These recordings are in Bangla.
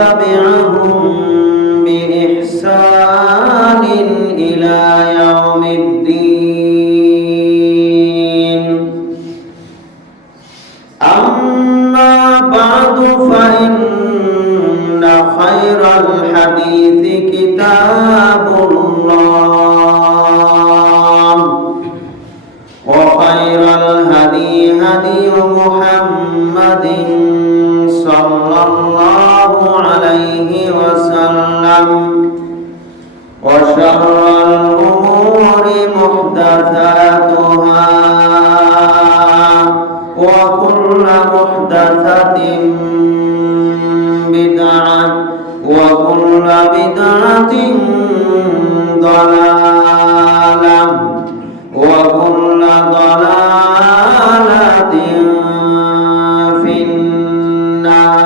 تبعهم بإحسان إلى يوم الدين أما بعد فإن خير الحديث كتاب الله وخير الهدي هدي محمد صلى الله عليه وسلم وشر الأمور محدثاتها وكل محدثة بدعة وكل بدعة ضلالة وكل ضلالة في النار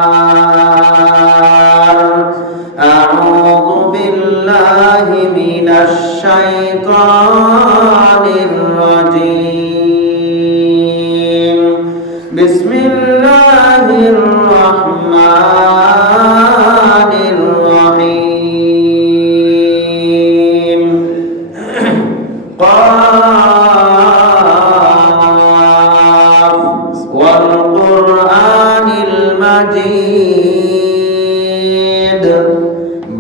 أعوذ بالله من الشيطان الرجيم بسم الله الرحمن الرحيم قاف والقرآن المجيد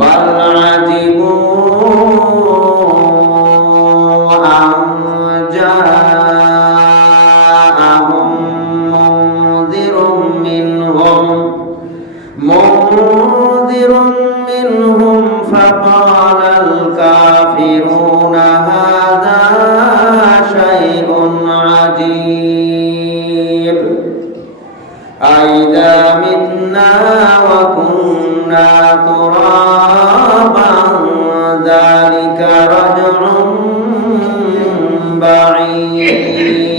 بل عجبوا أن جاءهم منذر منهم فقال الكافرون هذا شيء عجيب أئذا متنا وكنا ترابا ذلك رجع بعيد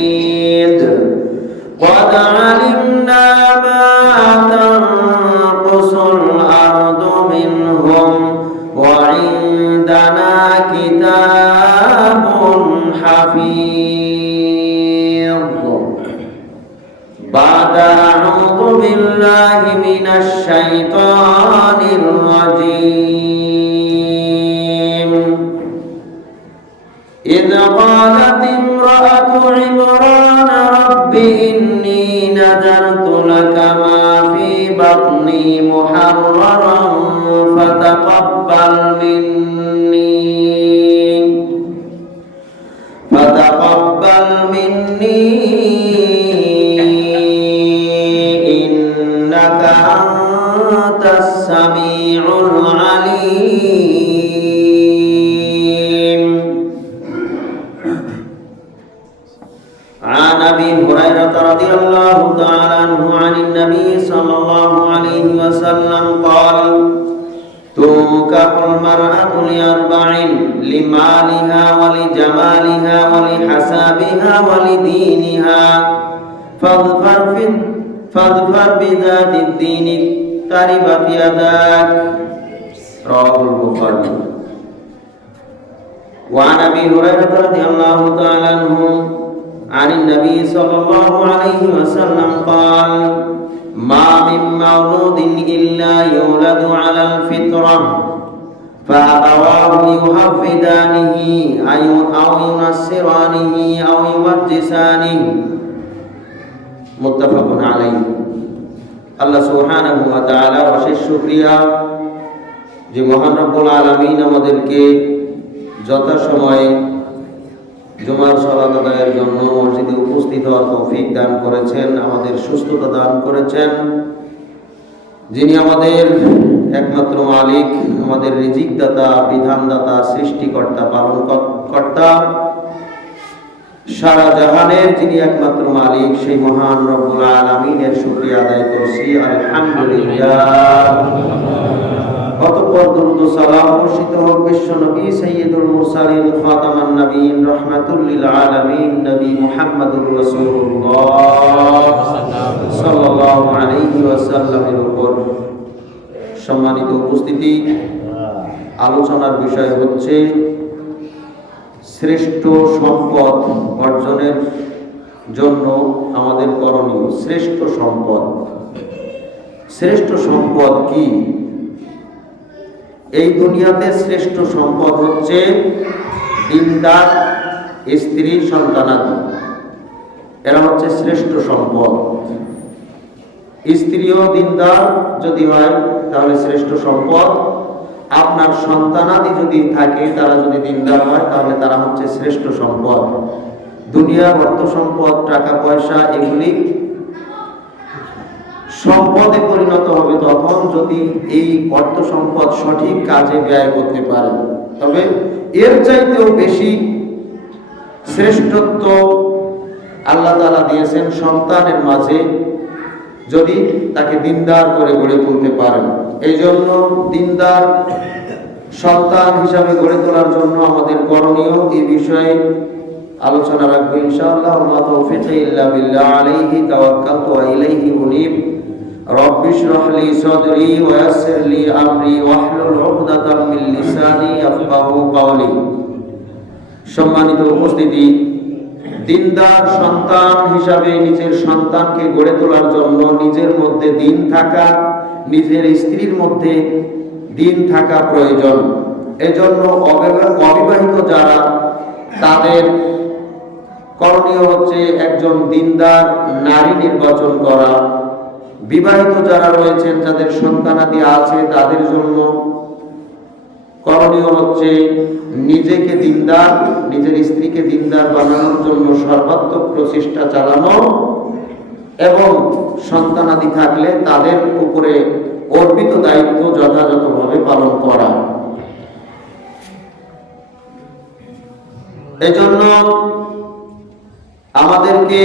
قد علمنا ما تنقص الأرض منهم وعندنا كتاب حفيظ بعد أعوذ بالله من الشيطان الرجيم إذ قالت امرأة عمران رب إني نذرت لك ما في بطني محررا فتقبل مني إنك أنت السميع العليم عن أبي هريرة رضي الله تعالى عنه عن النبي صلى الله عليه وسلم قال تنكح المرأة لأربع لمالها ولجمالها ولحسابها ولدينها فاظفر بذات الدين تربت يداك رواه البخاري وعن أبي هريرة رضي الله تعالى عنه عن النبي صلى الله عليه وسلم قال ما من مولود إلا يولد على الفطرة فأبواه يحفدانه أو ينصرانه أو يمجسانه متفق عليه আল্লাহ সুবহানাহু ওয়া তাআলা অশেষ শুকরিয়া যে মহান রব্বুল আলামিন আমাদেরকে যথাসময়ে জুমার সালাত আদায়ের জন্য মসজিদে উপস্থিত হওয়ার তৌফিক দান করেছেন, আমাদের সুস্থতা দান করেছেন। যিনি আমাদের একমাত্র মালিক, আমাদের রিজিক দাতা, বিধানদাতা, সৃষ্টিকর্তা, পালনকর্তা, সারা জাহানের যিনি একমাত্র মালিক, সেই মহান রব্বুল আলামিনের শুকরিয়া আদায় করছি আলহামদুলিল্লাহ। অতঃপর দরুদ ও সালাম বর্ষিত হোক বিশ্ব নবী সাইয়্যিদুল মুরসালিন খাতামান নবীন রাহমাতুল লিল আলামিন নবী মুহাম্মদুর রাসূলুল্লাহ সাল্লাল্লাহু আলাইহি ওয়াসাল্লামের উপর। সম্মানিত উপস্থিতি, আলোচনার বিষয় হচ্ছে শ্রেষ্ঠ সম্পদ অর্জনের জন্য আমাদের করণীয়। শ্রেষ্ঠ সম্পদ কি? এই দুনিয়াতে শ্রেষ্ঠ সম্পদ হচ্ছে দিনদার স্ত্রী, সন্তানাদি। এরা হচ্ছে শ্রেষ্ঠ সম্পদ। স্ত্রীও দিনদার যদি হয় তাহলে শ্রেষ্ঠ সম্পদ। আপনার সন্তানাদি যদি থাকে, তারা যদি দিনদার হয় তাহলে তারা হচ্ছে শ্রেষ্ঠ সম্পদ। দুনিয়া, অর্থ সম্পদ, টাকা পয়সা এগুলি সম্পদে পরিণত হবে তখন যদি এই অর্থ সম্পদ সঠিক কাজে ব্যয় করতে পারেন। তবে এর চাইতেও বেশি শ্রেষ্ঠত্ব আল্লাহ তাআলা দিয়েছেন সন্তানের মাঝে, যদি তাকে দিনদার করে গড়ে তুলতে পারেন। এই জন্য দিনদার সন্তান হিসাবে গড়ে তোলার জন্য আমাদের করণীয়, এই বিষয়ে আলোচনা রাখবো ইনশাআল্লাহ। মা তাওফীকি ইল্লা বিল্লাহ, আলাইহি তাওয়াক্কালতু ওয়া ইলাইহি উনীব। রব্বি ইশরাহ লি সাদরি ওয়া ইয়াসসির লি আমরি ওয়াহলুল উকদাতাম মিন লিসানি ইয়াফকাহু কাওলি। সম্মানিত উপস্থিতি, দিনদার সন্তান হিসাবে নিজের সন্তানকে গড়ে তোলার জন্য নিজের মধ্যে দিন থাকা, নিজের স্ত্রীর মধ্যে দিন থাকা প্রয়োজন। এজন্য অবিবাহিত যারা, তাদের করণীয় হচ্ছে একজন দিনদার নারী নির্বাচন করা। বিবাহিত যারা রয়েছেন, যাদের সন্তানাদি আছে, তাদের জন্য করণীয় হচ্ছে নিজেকে দিনদার, নিজের স্ত্রীকে দিনদার বানানোর জন্য সর্বাত্মক প্রচেষ্টা চালানো এবং সন্তানাদি থাকলে তাদের উপরে অর্পিত দায়িত্ব যথাযথভাবে পালন করা। এজন্য আমাদেরকে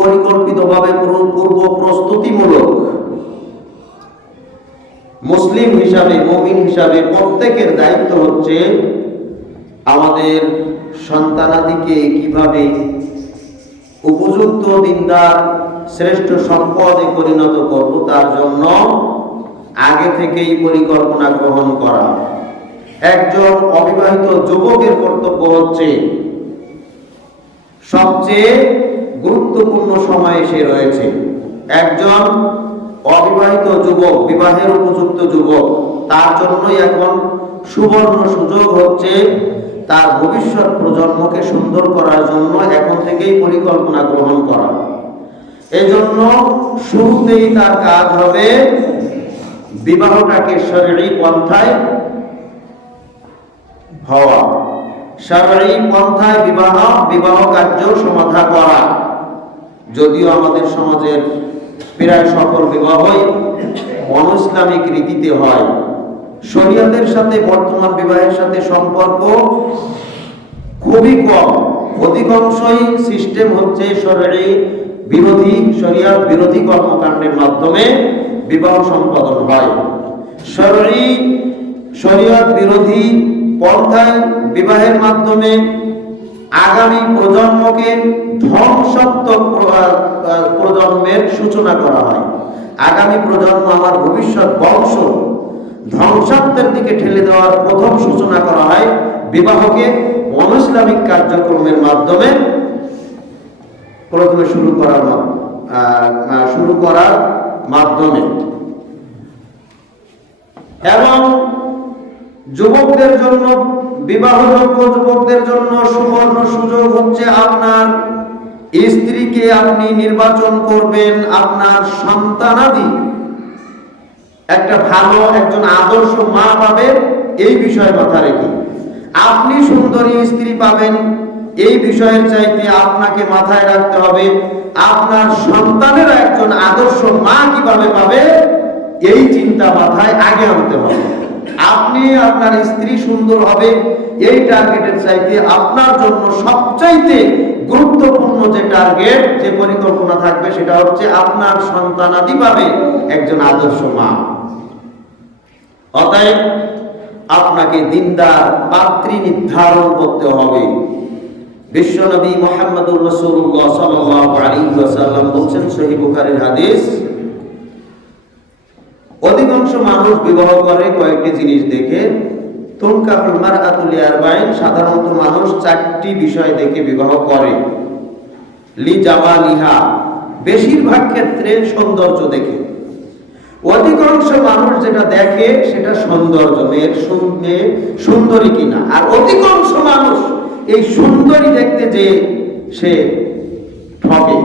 পরিকল্পিতভাবে পূর্ব প্রস্তুতিমূলক মুসলিম হিসাবে, মুমিন হিসাবে প্রত্যেকের দায়িত্ব হচ্ছে আমাদের সন্তানাদিকে কিভাবে উপযুক্ত দিনদার শ্রেষ্ঠ সম্পদে পরিণত করব, তার জন্য আগে থেকেই পরিকল্পনা গ্রহণ করা। একজন অবিবাহিত যুবকের কর্তব্য হচ্ছে সবচেয়ে গুরুত্বপূর্ণ সময়ে সে রয়েছে। একজন অবিবাহিত যুবক, বিবাহের উপযুক্ত যুবক, তার জন্যই এখন সুবর্ণ সুযোগ হচ্ছে তার ভবিষ্যৎ প্রজন্মকে সুন্দর করার জন্য এখন থেকেই পরিকল্পনা গ্রহণ করা। এজন্য শুরুতেই তার কাজ হবে বিবাহটাকে শরঈ পন্থায় হওয়া, শরঈ পন্থায় বিবাহ কার্য সমাধা করা। যদিও আমাদের সমাজের প্রায় সকল বিবাহই অনইসলামিক রীতিতে হয়, শরীয়তের সাথে বর্তমান বিবাহের সাথে সম্পর্ক খুবই কম। অধিকাংশই সিস্টেম হচ্ছে শরঈ বিরোধী, শরীয়ত বিরোধী কর্মকাণ্ডের মাধ্যমে বিবাহ সম্পাদন হয়। শরীয়ত বিরোধী পন্থায় বিবাহের মাধ্যমে আগামী প্রজন্মকে ধ্বংসাত্মক প্রজন্মের সূচনা করা হয়। আগামী প্রজন্ম, আমার ভবিষ্যৎ বংশ ধ্বংসাত্মের দিকে ঠেলে দেওয়ার প্রথম সূচনা করা হয় বিবাহকে অনইসলামিক কার্যক্রমের মাধ্যমে প্রথমে শুরু করার মাধ্যমে। এবং যুবকদের জন্য, বিবাহযোগ্য যুবকদের জন্য সুবর্ণ সুযোগ হচ্ছে আপনার স্ত্রীকে আপনি নির্বাচন করবেন আপনার সন্তানাদি একটা ভালো, একজন আদর্শ মা পাবেন, এই বিষয়ে মাথা রেখে। আপনি সুন্দরী স্ত্রী পাবেন, এই বিষয়ের চাইতে আপনাকে মাথায় রাখতে হবে আপনার সন্তানেরা একজন আদর্শ মা কিভাবে পাবে, এই চিন্তা মাথায় আগে আনতে হবে। আপনি, আপনার স্ত্রী সুন্দর হবে, এই টার্গেটের চাইতে আপনার জন্য সবচাইতে গুরুত্বপূর্ণ যে টার্গেট, যে পরিকল্পনা থাকবে, সেটা হচ্ছে আপনার সন্তানাদি পাবে একজন আদর্শ মা। অতএব আপনাকে দিনদার পাত্রী নির্ধারণ করতে হবে। বিশ্বনবী মুহাম্মদুর রাসূলুল্লাহ সাল্লাল্লাহু আলাইহি ওয়াসাল্লাম বলেছেন, সহিহ বুখারীর হাদিস, অধিকাংশ মানুষ বিবাহ করে কয়েকটি জিনিস দেখে। তুনকাহুল মারআতু লিআরবাইন, সাধারণত মানুষ চারটি বিষয় দেখে বিবাহ করে। লিজামালিহা, বেশিরভাগ ক্ষেত্রে সৌন্দর্য দেখে। অধিকাংশ মানুষ যেটা দেখে সেটা সৌন্দর্য, মেয়ে সুন্দরী কিনা। আর অধিকাংশ মানুষ এই সুন্দরী দেখতে যে সে ঠকে,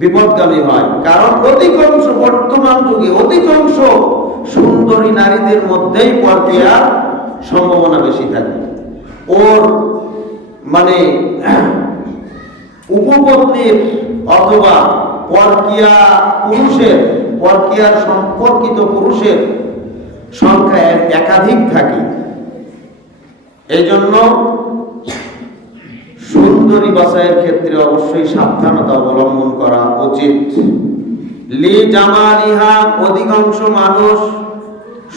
বিপদগামী হয়। কারণ অধিকাংশ বর্তমান যুগে অধিকাংশ সুন্দরী নারীদের মধ্যেই পরকীয়ার সম্ভাবনা বেশি থাকে। ওর মানে উপপত্নীর অথবা পরকীয়ার সম্পর্কিত পুরুষের সংখ্যা একাধিক থাকে। এই জন্য সুন্দরী বাছাইয়ের ক্ষেত্রে অবশ্যই সাবধানতা অবলম্বন করা উচিত। লি জামালিহা, অধিকাংশ মানুষ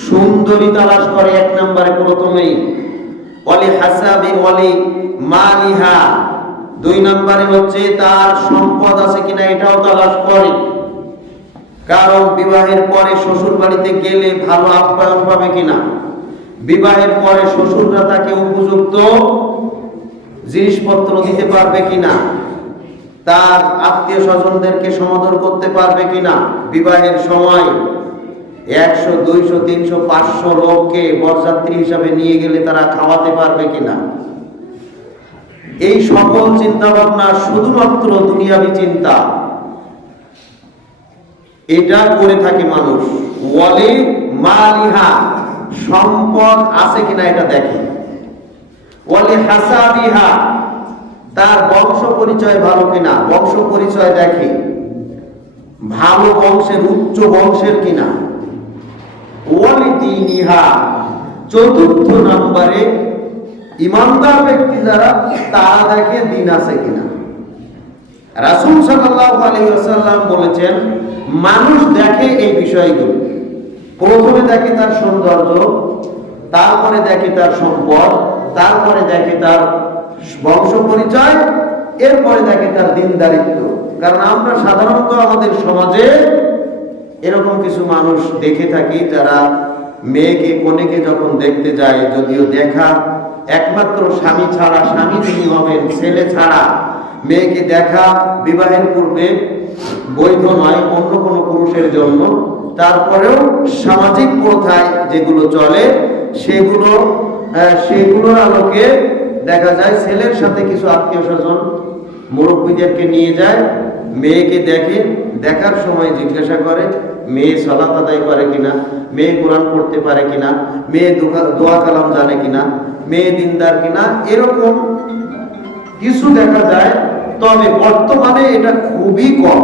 সুন্দরী তালাশ করে এক নম্বরে প্রথমেই। ওয়ালি হাসাবি ওয়ালি মালিহা, দুই নম্বরে হচ্ছে তার সম্পদ আছে কিনা এটাও তালাশ করে। কারণ বিবাহের পরে শ্বশুর বাড়িতে গেলে ভালো আপ্যায়ন পাবে কিনা, বিবাহের পরে শ্বশুররা তাকে উপযুক্ত জিনিসপত্র দিতে পারবে কিনা, তার আত্মীয় স্বজনদেরকে সমাদর করতে পারবে কিনা, বিবাহের সময় 100, 200, 300, 500 লোককে বরযাত্রী হিসাবে নিয়ে গেলে তারা খাওয়াতে পারবে কিনা। এই সকল চিন্তা ভাবনা শুধুমাত্র দুনিয়াবী চিন্তা, এটা করে থাকে মানুষ। ওয়ালি মালিহা, সম্পদ আছে কিনা এটা দেখে। ওয়ালি হাসাবিহা, তার বংশ পরিচয় ভালো কিনা, বংশ পরিচয় দেখে, ভালো বংশের, উচ্চ বংশের কিনা। ওয়ালি দীনিহা, চতুর্থ নম্বরে ইমানদার ব্যক্তি যারা তারা দেখে দিন আছে কিনা। রাসূল সাল্লাল্লাহু আলাইহি ওয়াসাল্লাম বলেছেন, মানুষ দেখে এই বিষয়গুলো। প্রথমে দেখে তার সৌন্দর্য, তারপরে দেখে তার সম্পদ, তারপরে দেখে তার বংশ পরিচয়, এরপরে দেখে তার দিনদারিত্ব। কারণ আমরা সাধারণত আমাদের সমাজে এরকম কিছু মানুষ দেখে থাকি যারা মেয়েকে কনেকে যখন দেখতে যায়, যদিও দেখা একমাত্র স্বামী ছাড়া, স্বামী যিনি হবেন ছেলে ছাড়া মেয়েকে দেখা বিবাহের পূর্বে বৈধ নয় অন্য কোনো পুরুষের জন্য। তারপরেও সামাজিক প্রথায় যেগুলো চলে সেগুলোর আলোকে দেখা যায় ছেলের সাথে কিছু আত্মীয় স্বজন মুরব্বীদেরকে নিয়ে যায়, মেয়েকে দেখে, দেখার সময় জিজ্ঞাসা করে মেয়ে সালাত আদায় করে কিনা, মেয়ে কোরআন পড়তে পারে কিনা, মেয়ে দোয়া কালাম জানে কিনা, মেয়ে দিনদার কিনা, এরকম কিছু দেখা যায়। তবে বর্তমানে এটা খুবই কম,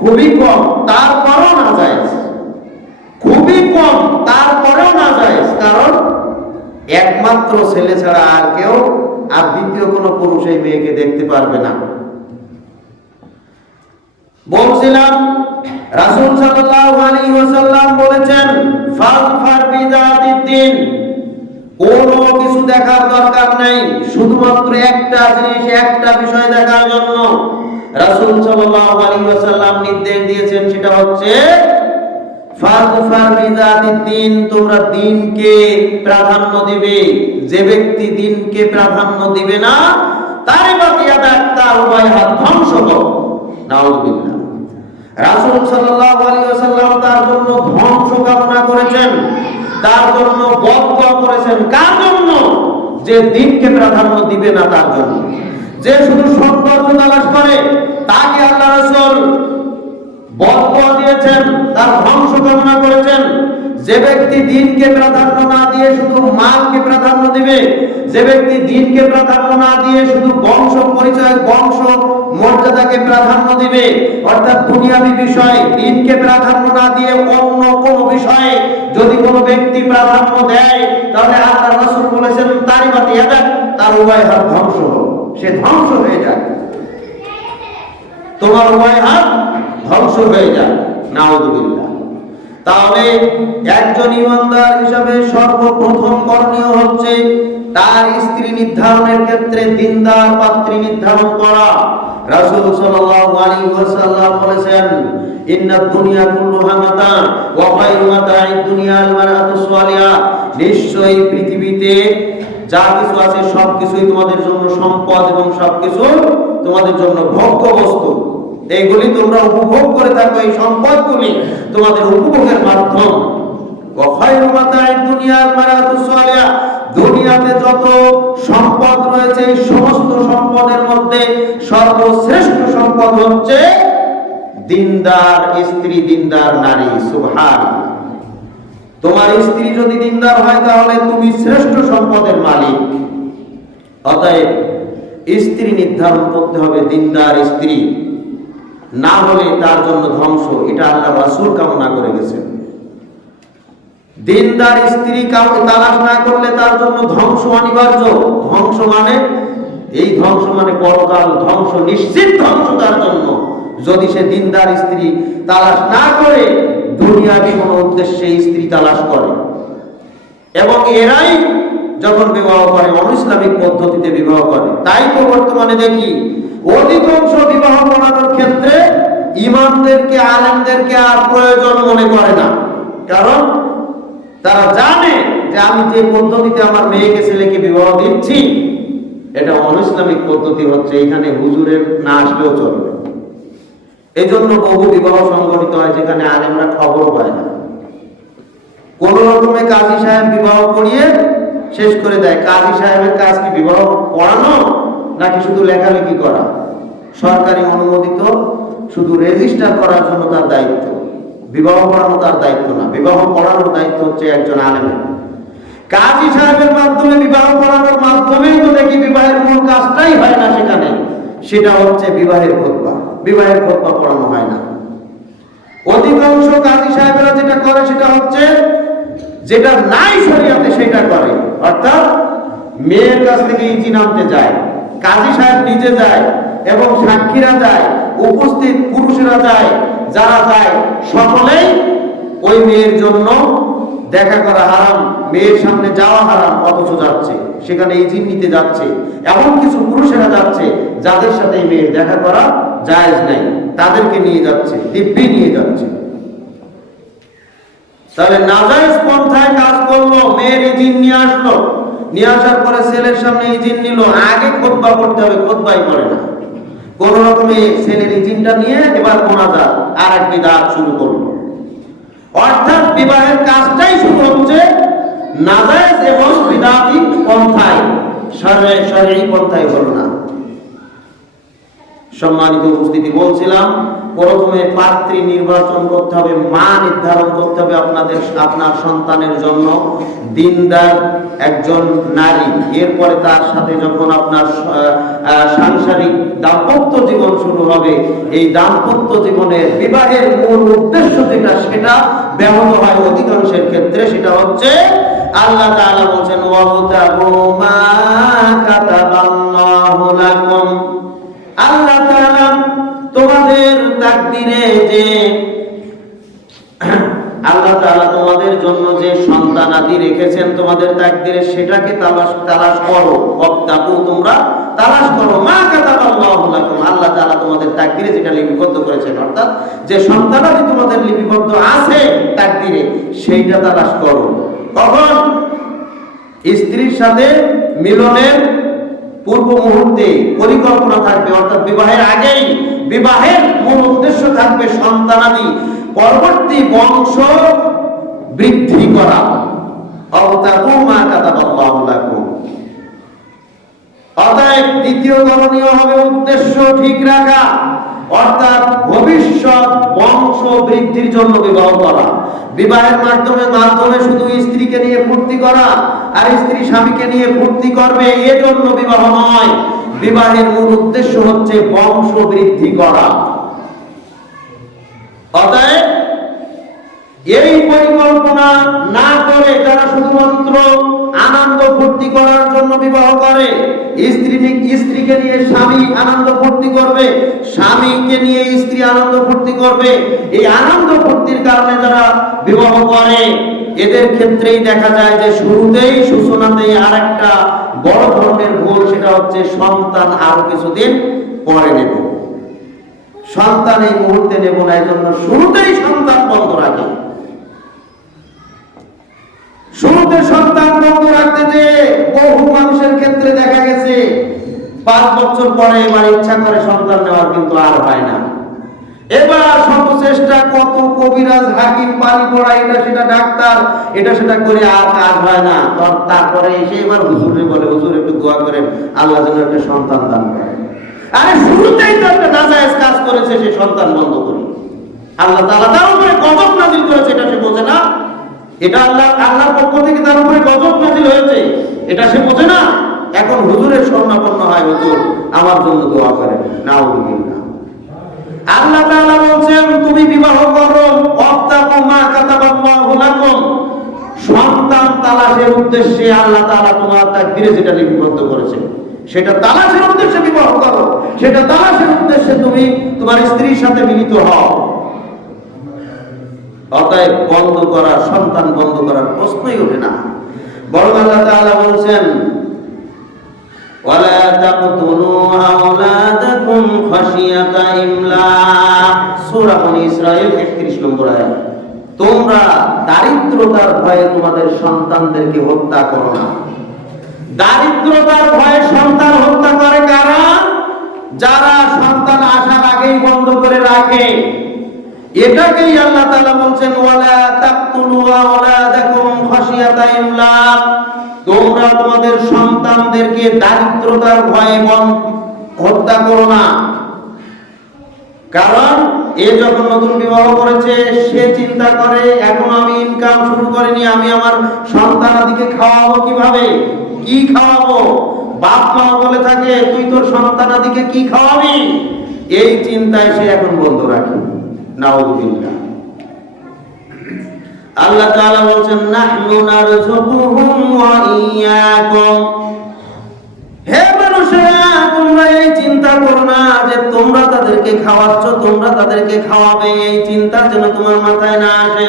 খুবই কম, তারপরেও না যায়, খুবই কম, তারপরেও না যায়। কারণ একমাত্র ছেলে ছাড়া আর কেউ, আর দ্বিতীয় কোনো পুরুষ এই মেয়েকে দেখতে পারবে না। বলছিলাম রাসূল সাল্লাল্লাহু আলাইহি ওয়াসাল্লাম বলেছেন, ফাযফার বিযাতিদ দ্বীন, কোনো কিছু দেখার দরকার নেই, শুধুমাত্র একটা জিনিস, একটা বিষয় দেখার জন্য রাসূল সাল্লাল্লাহু আলাইহি ওয়াসাল্লাম নির্দেশ দিয়েছেন, সেটা হচ্ছে ফাযফার বিযাতিদ দ্বীন, তোমরা দ্বীনকে প্রাধান্য দিবে। যে ব্যক্তি দ্বীনকে প্রাধান্য দিবে না তারই বাকি তার উভয় হাত ধ্বংস করো। নাউযুবিল্লাহ। রাসূল সাল্লাল্লাহু আলাইহি ওয়াসাল্লাম তার জন্য ধ্বংস কামনা করেছেন, তার জন্য বদদোয়া করেছেন। কার জন্য? যে দ্বীনকে প্রাধান্য দিবে না তার জন্য। যে শুধু সৌন্দর্য তালাশ করে তাকে আল্লাহ রাসূল বদদোয়া দিয়েছেন, তার ধ্বংস কামনা করেছেন। যে ব্যক্তি দ্বীনকে প্রাধান্য না দিয়ে শুধু মালকে প্রাধান্য দিবে, যে ব্যক্তি দ্বীনকে প্রাধান্য না দিয়ে শুধু বংশ পরিচয়, বংশ মর্যাদাকে প্রাধান্য দিবে, অর্থাৎ দুনিয়াবী বিষয়, দ্বীনকে প্রাধান্য না দিয়ে অন্য কোন বিষয়ে যদি কোনো ব্যক্তি প্রাধান্য দেয়, তাহলে আল্লাহ রাসূল বলেছেন তারই বাতি ইয়াদাক, তার উভয় হাত ধ্বংস হোক, সে ধ্বংস হয়ে যায়, তোমার উভয় হাত ধ্বংস হয়ে যায়। নাউযুবিল্লাহ। তাহলে একজন ইমানদার হিসাবে সর্বপ্রথম করণীয় হচ্ছে তার স্ত্রী নির্ধারণের ক্ষেত্রে দিনদার পাত্রী নির্ধারণ করা। রাসূল সাল্লাল্লাহু আলাইহি ওয়াসাল্লাম বলেছেন, ইন্নাদ দুনিয়া কুল্লুহা মাতা ওয়া খায়রু মাতা'আদ দুনিয়া আল মারআতু সালিহা, নিশ্চয়ই পৃথিবীতে যা কিছু আছে সবকিছুই তোমাদের জন্য সম্পদ এবং সবকিছু তোমাদের জন্য ভোগ্য বস্তু। এইগুলি তোমরা উপভোগ করে থাকো, এই সম্পদগুলি তোমাদের উপভোগের মাধ্যম। ওয়া খায়রু মাতা'আদ দুনিয়াল মারাতুস সালিহা, দুনিয়াতে যত সম্পদ রয়েছে এই সমস্ত সম্পদের মধ্যে সর্বশ্রেষ্ঠ সম্পদ হচ্ছে দিনদার স্ত্রী, দিনদার নারী। সুবহানাল্লাহ। তোমার স্ত্রী যদি দিনদার হয় তাহলে তুমি শ্রেষ্ঠ সম্পদের মালিক। অতএব স্ত্রী নির্ধারণ করতে হবে দিনদার স্ত্রী, না হলে তার জন্য ধ্বংস। এটা আল্লাহ রাসূল কামনা করে গেছেন। দিনদার স্ত্রী কাউকে তালাশ না করলে তার জন্য ধ্বংস অনিবার্য। ধ্বংস মানে এই ধ্বংস মানে পরকাল ধ্বংস, নিশ্চিত ধ্বংস তার জন্য। যদি সে দিনদার স্ত্রী তালাশ না করে দুনিয়াবি কোনো উদ্দেশ্যে স্ত্রী তালাশ করে, এবং এরাই যখন বিবাহ করে অনৈসলামিক পদ্ধতিতে বিবাহ করে। তাই তো বর্তমানে দেখি অধিকাংশ বিবাহ করানোর ক্ষেত্রে ইমামদেরকে, আলেমদেরকে আর প্রয়োজন মনে করে না। কারণ তারা জানে যে আমি যে পদ্ধতিতে আমার মেয়েকে, ছেলেকে বিবাহ দিচ্ছি এটা অনৈসলামিক পদ্ধতি হচ্ছে, এখানে হুজুরের না আসলেও চলবে। এই জন্য বহু বিবাহ সংগঠিত হয় যেখানে আলেমরা খবর পায় না। কোন রকমে কাজী সাহেব বিবাহ পড়িয়ে শেষ করে দেয়। কাজী সাহেবের কাজ কি বিবাহ পড়ানো নাকি শুধু লেখালেখি করা? সরকারি অনুমোদিত, শুধু রেজিস্টার করার জন্য তার দায়িত্ব, বিবাহ পড়ানো তার দায়িত্ব না। বিবাহ পড়ানোর দায়িত্ব হচ্ছে একজন আলেমের। কাজী সাহেবের মাধ্যমে বিবাহ পড়ানোর মাধ্যমেই তো দেখি বিবাহের মূল কাজটাই হয় না সেখানে, সেটা হচ্ছে বিবাহের খুতবা। বিবাহের খুতবা পড়ানো হয় না। অধিকাংশ কাজী সাহেবেরা যেটা করে সেটা হচ্ছে যেটা নাই শরীয়তে সেটা করে, অর্থাৎ মেয়ের কাছ থেকে ইজি নামতে যায়, কাজী সাহেব নিজে যায় এবং সাক্ষীরা যায়, উপস্থিত পুরুষেরা যায়, যারা যায় সকলেই ওই মেয়ের জন্য দেখা করা হারাম, মেয়ের সামনে যাওয়া হারাম, অথচ যাচ্ছে সেখানে ইজি নিতে যাচ্ছে। এমন কিছু পুরুষেরা যাচ্ছে যাদের সাথে এই মেয়ের দেখা করা জায়েজ নাই, তাদেরকে নিয়ে যাচ্ছে, দিব্যি নিয়ে যাচ্ছে। তাহলে নাজায়েজ পন্থায় কাজ করলো, মেয়ের ইজিন নিয়ে আসলো, নিয়ে আসার পরে ছেলের সামনে ইজিন নিল, আগে খুতবা করতে হবে, খুতবাই করে না। কোন রকমে ছেলের ইজিনটা নিয়ে এবার মোনাজাত, আর এক বিদআত শুরু করলো। অর্থাৎ বিবাহের কাজটাই শুরু হচ্ছে নাজায়েজ এবং বিদআতি পন্থায়, শরঈ পন্থায় হলো না। সম্মানিত উপস্থিতি, বলছিলাম প্রথমে পাত্রী নির্বাচন করতে হবে, মা নির্ধারণ করতে হবে আপনার সন্তানের জন্য দিনদার একজন নারী। এরপরে তার সাথে যখন আপনার সাংসারিক দাম্পত্য জীবন শুরু হবে, এই দাম্পত্য জীবনের বিবাহের মূল উদ্দেশ্য যেটা, সেটা ব্যাহত হয় অধিকাংশের ক্ষেত্রে। সেটা হচ্ছে আল্লাহ তাআলা বলেন ওয়াবতাগু মা কাতাবাল্লাহু লাকুম। আল্লাহ তাআলা তোমাদের তাকদীরে যে আল্লাহ তাআলা তোমাদের জন্য যে সন্তানাদি রেখেছেন তোমাদের তাকদীরে, সেটাকে তালাশ করো। ওয়াবতাগু, তোমরা তালাশ করো মা কাতাবাল্লাহু লাকুম, আল্লাহ তাআলা তোমাদের তাকদীরে যেটা লিপিবদ্ধ করেছেন, অর্থাৎ যে সন্তানাদি তোমাদের লিপিবদ্ধ আছে তাকদীরে, সেইটা তালাশ করো। তখন স্ত্রীর সাথে মিলনের পূর্ব মুহূর্তে পরিকল্পনা থাকবে, অর্থাৎ বিবাহের আগেই বিবাহের মূল উদ্দেশ্য থাকবে সন্তানাদি, পরবর্তী বংশ বৃদ্ধি করা। অবতাগু মা কাতাবাল্লাহু লাকুম। অতএব দ্বিতীয় করণীয় হবে উদ্দেশ্য ঠিক রাখা, অর্থাৎ ভবিষ্যৎ বংশ বৃদ্ধির জন্য বিবাহ করা। বিবাহের মাধ্যমে শুধু স্ত্রীকে নিয়ে ফুর্তি করা আর স্ত্রী স্বামীকে নিয়ে ফুর্তি করবে, এজন্য বিবাহ নয়। বিবাহের মূল উদ্দেশ্য হচ্ছে বংশ বৃদ্ধি করা। অতএব এই পরিকল্পনা না করে যারা শুধুমাত্র আনন্দ ফুর্তি করার জন্য বিবাহ করে, স্ত্রীকে নিয়ে স্বামী আনন্দ ফুর্তি করবে, স্বামীকে নিয়ে স্ত্রী আনন্দ ফুর্তি করবে, এই আনন্দ ফুর্তির কারণে যারা বিবাহ করে, এদের ক্ষেত্রেই দেখা যায় যে শুরুতেই সূচনাতেই আর একটা বড় ধরনের ভুল, সেটা হচ্ছে সন্তান আরো কিছুদিন পরে নেব, সন্তান এই মুহূর্তে নেব না, এই জন্য শুরুতেই সন্তান বন্ধ রাখে। শুরুতে সন্তান বন্ধ রাখতে যে বহু মানুষের ক্ষেত্রে দেখা গেছে 5 বছর পরে এবার ইচ্ছা করে সন্তান নেওয়ার, কিন্তু আর হয় না। এবার শত চেষ্টা, কত কবিরাজ, হাকিম, পানি পড়া, এটা সেটা ডাক্তার, এটা সেটা করে আর কাজ হয় না। তারপরে এসে এবার হুজুরে বলে, হুজুর একটু দোয়া করেন আল্লাহ যেন একটা সন্তান দান করে। আরে শুরুতেই তো একটা নাজায়েজ কাজ করেছে, সে সন্তান বন্ধ করে আল্লাহ তাআলা তার উপরে গজব নাযিল করেছে, এটা সে বোঝে না। এটা আল্লাহর পক্ষ থেকে তার উপরে গজব নাযিল হয়েছে, এটা সে বোঝে না। এখন হুজুরের শরণাপন্ন হয়, হুজুর আমার জন্য দোয়া করেন। নাউযুবিল্লাহ। আল্লাহ তাআলা বলছেন তুমি বিবাহ করো, ওয়াক্তাকু মা কাতাবাল্লাহু লাকুম। সন্তান তালাশের উদ্দেশ্যে আল্লাহ তাআলা তোমার তাকদীরে যেটা লিপিবদ্ধ করেছে সেটা তালাশের উদ্দেশ্যে বিবাহ করো, সেটা তালাশের উদ্দেশ্যে তুমি তোমার স্ত্রীর সাথে মিলিত হও। অতএব বন্ধ করা, সন্তান বন্ধ করার প্রশ্নই ওঠে না। বরং আল্লাহ তাআলা বলছেন ওয়ালা তাকতুলু আওলাদাকুম খাশিয়াতা ইমলাক, সূরা বনী ইসরাঈল 31 নম্বর আয়াত। তোমরা দারিদ্রতার ভয়ে তোমাদের সন্তানদেরকে হত্যা করো না। দারিদ্রতার ভয়ে সন্তান হত্যা করে কারা? যারা সন্তান আসার আগেই বন্ধ করে রাখে। এটাকেই আল্লাহ তাআলা বলছেন ওয়ালা তাকতুলু আওলাদাকুম খাশিয়াতা ইমলাক, তোমরা তোমাদের সন্তানদেরকে দারিদ্রতার ভয়ে হত্যা করো না। কারণ এ যখন নতুন বিবাহ করেছে সে চিন্তা করে এখন আমি ইনকাম শুরু করিনি, আমি আমার সন্তানাদিকে খাওয়াবো কিভাবে, কি খাওয়াবো। বাপ মা বলে থাকে তুই তোর সন্তানাদিকে কি খাওয়াবি, এই চিন্তায় সে এখন বন্ধ রাখে। নাউযুবিল্লাহ। আল্লাহ তাআলা বলেন নাহনু নারযুকুহুম ওয়া ইয়্যাকুম, হে মানুষেরা তোমরা এই চিন্তা করো না যে তোমরা তাদেরকে খাওয়াচ্ছ, তোমরা তাদেরকে খাওয়াবে, এই চিন্তা যেন তোমার মাথায় না আসে।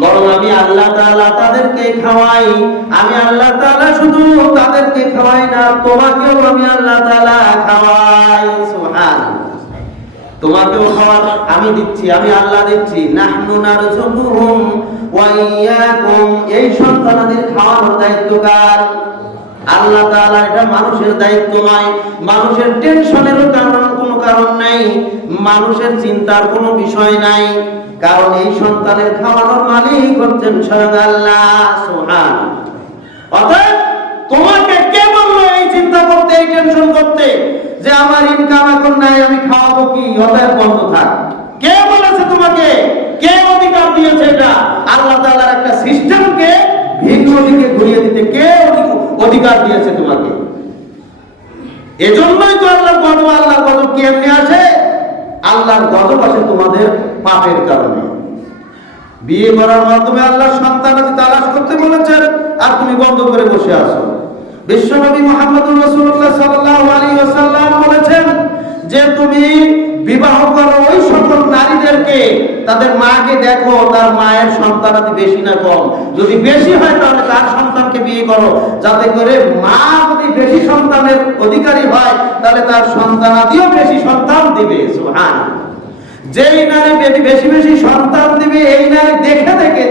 বরং আমি আল্লাহ তাআলা তাদেরকে খাওয়াই। আমি আল্লাহ তাআলা শুধু তাদেরকে খাওয়াই না, তোমাকেও আমি আল্লাহ তাআলা খাওয়াই। সুবহানাল্লাহ। তোমাকেও খাওয়ার আমি দিচ্ছি, আমি আল্লাহ দিচ্ছি। নাহনু নারযুকুহুম ওয়া ইয়্যাকুম, এই সন্তানাদের খাওয়ানোর দায়িত্ব কার? আল্লাহ তাআলা। এটা মানুষের দায়িত্ব নয়। মানুষের টেনশনেরও কোনো কারণ নাই, মানুষের চিন্তার কোনো বিষয় নাই, কারণ এই সন্তানের খাওয়ানোর মালিক হচ্ছেন স্বয়ং আল্লাহ। সুবহানাল্লাহ। অতএব তোমাকে কে বললো এই চিন্তা করতে, এই টেনশন করতে যে আমার ইনকাম এখন নাই, আমি খাওয়াবো কি? অতএব বন্ধ থাক। কে বলেছে তোমাকে? কে অধিকার দিয়েছে এটা? আল্লাহ তাআলার একটা সিস্টেমকে ভিন্ন দিকে ঘুরিয়ে দিতে কে অধিকার দিয়েছে তোমাকে? এজন্যই তো আল্লাহর গজব কেমনে আসে? আল্লাহর গজব আসে তোমাদের পাপের কারণে। বিয়ে করার মাধ্যমে আল্লাহ সন্তানাদি তালাশ করতে বলেছেন আর তুমি বন্ধ করে বসে আছো। বিশ্বনবী মুহাম্মদুর রাসূলুল্লাহ সাল্লাল্লাহু আলাইহি ওয়াসাল্লাম বলেছেন যে তুমি বিবাহ করো ওই সকল নারীদেরকে, তাদের মাকে দেখো তার মায়ের সন্তানাদি বেশি না কম। যদি বেশি হয় তাহলে তার সন্তানকে বিয়ে করো, যাতে করে মা যদি বেশি সন্তানের অধিকারী হয় তাহলে তার সন্তানাদিও বেশি সন্তান দিবে। সুবহানাল্লাহ। যেই নারী বেশি বেশি সন্তান দিবে এই নারী দেখে দেখে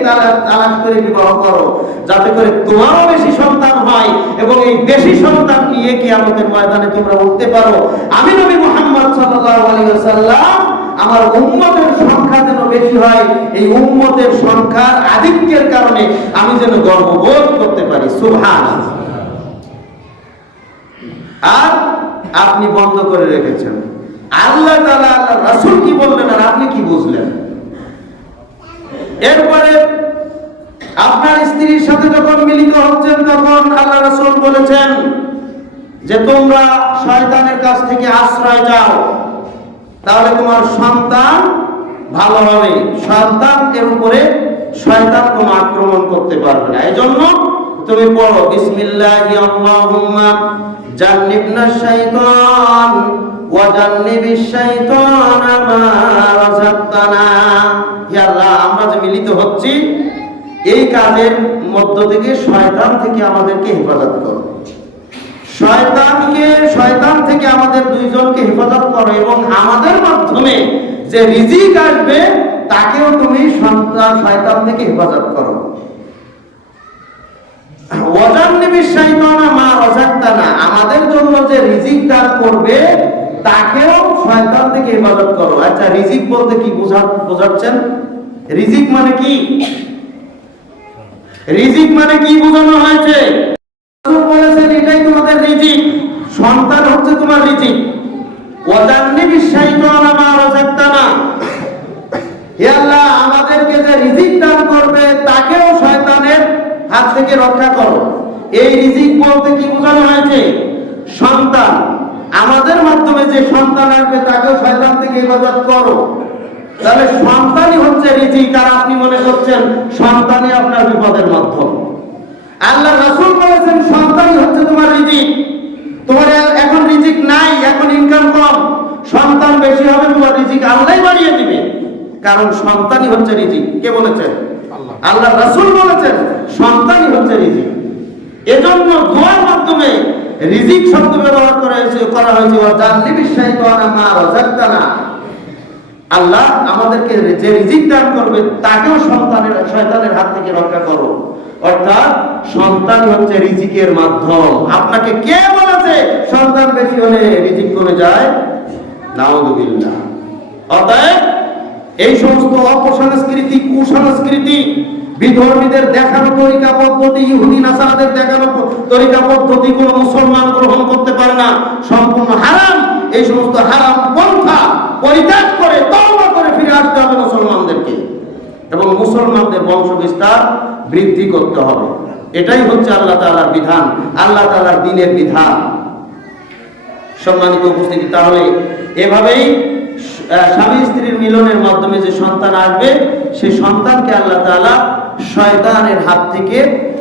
তালাশ করে বিবাহ করো, যাতে করে তোমারও বেশি সন্তান হয় এবং এই বেশি সন্তান নিয়ে কিয়ামতের ময়দানে তোমরা উঠতে পারো। আমি নবী মুহাম্মদ সাল্লাল্লাহু আলাইহি ওয়াসাল্লাম আমার উম্মতের সংখ্যা যেন বেশি হয়, এই উম্মতের সংখ্যার আধিক্যের কারণে আমি যেন গর্ববোধ করতে পারি। সুবহানাল্লাহ। আর আপনি বন্ধ করে রেখেছেন। আল্লাহ তাআলা আল্লাহর রাসূল কি বললেন আর আপনি কি বুঝলেন? এরপরে আপনার স্ত্রীর সাথে যখন মিলিত হচ্ছেন তখন আল্লাহ রাসূল বলেছেন যে তোমরা শয়তানের কাছ থেকে আশ্রয় চাও, তাহলে তোমার সন্তান ভালো হবে। সন্তানের উপরে শয়তান কোনো আক্রমণ করতে পারবে না। এজন্য তুমি পড়ো বিসমিল্লাহি আল্লাহুম্মা জান্নিবনাশ শাইতান ওয়া জান্নিবিশ শাইতানা মা রাযাকতানা। হে আল্লাহ, আমরা যে মিলিত হচ্ছি এই কাজের মধ্য থেকে শয়তান থেকে আমাদেরকে হেফাজত করো। শয়তান থেকে আমাদের দুইজনকে হেফাজত করো এবং আমাদের মাধ্যমে যে রিজিক আসবে তাকেও তুমি শয়তান থেকে হেফাজত করো। ওয়াজান্নিবিশ শাইতানা মা রাযাকতানা, আমাদের জন্য যে রিজিক দান করবে তাকেও শয়তান থেকে হেফাজত করো। আচ্ছা, রিজিক বলতে কি বোঝাচ্ছেন? রিজিক মানে কি? রিজিক মানে কি বোঝানো হয়েছে? রাসূল বলেছেন এটাই তোমাদের রিজিক, সন্তান হচ্ছে তোমার রিজিক। ওয়াজান্নিবিশ শাইতানা মা রাযাকতানা, হে আল্লাহ আমাদেরকে যে রিজিক দান করবে তাকেও শয়তানের হাত থেকে রক্ষা করো। এই রিজিক বলতে কি বোঝানো হয়েছে? সন্তান। আমাদের মাধ্যমে যে সন্তান আসবে তাকেও শয়তান থেকে হেফাজত করো। তাহলে সন্তানই হচ্ছে রিজিক, আর আপনি মনে করছেন সন্তানই আপনার বিপদের মাধ্যম। আল্লাহ রাসূল বলেছেন সন্তানই হচ্ছে তোমার রিজিক। তোমার এখন রিজিক নাই, এখন ইনকাম কম, সন্তান বেশি হবে, তোমার রিজিক আল্লাহই বাড়িয়ে দিবে, কারণ সন্তানই হচ্ছে রিজিক। কে বলেছেন? আল্লাহ রাসূল বলেছেন সন্তানই হচ্ছে রিজিক। এজন্য দোয়ার মাধ্যমে রিজিক শব্দ ব্যবহার করা হয়েছে ওয়াজান্নিবিশ শাইতানা মা রাযাকতানা। আল্লাহ আমাদেরকে যে রিজিক দান করবে তাকেও শয়তানের হাত থেকে রক্ষা করো। অর্থাৎ সন্তান হচ্ছে রিজিকের মাধ্যম। আপনাকে কে বলেছে সন্তান বেশি হলে রিজিক কমে যায়? নাউযুবিল্লাহ। অতএব এই সমস্ত অপসংস্কৃতি, কুসংস্কৃতি, বিধর্মীদের দেখানো তরিকা পদ্ধতি, ইহুদি নাসারাদের দেখানো তরিকা পদ্ধতি কোনো মুসলমান গ্রহণ করতে পারে না, সম্পূর্ণ হারাম। এই সমস্ত হারাম পন্থা পরিত্যাগ করে তওবা করে ফিরে আসতে হবে মুসলমানদেরকে, এবং মুসলমানদের বংশ বিস্তার বৃদ্ধি করতে হবে। এটাই হচ্ছে আল্লাহ তাআলার বিধান, আল্লাহ তাআলার দ্বীনের বিধান। সম্মানিত উপস্থিতি, তাহলে এভাবেই স্বামী স্ত্রীর মিলনের মাধ্যমে যে সন্তান আসবে সেই সন্তানকে আল্লাহ তাআলা শয়তানের হাত থেকে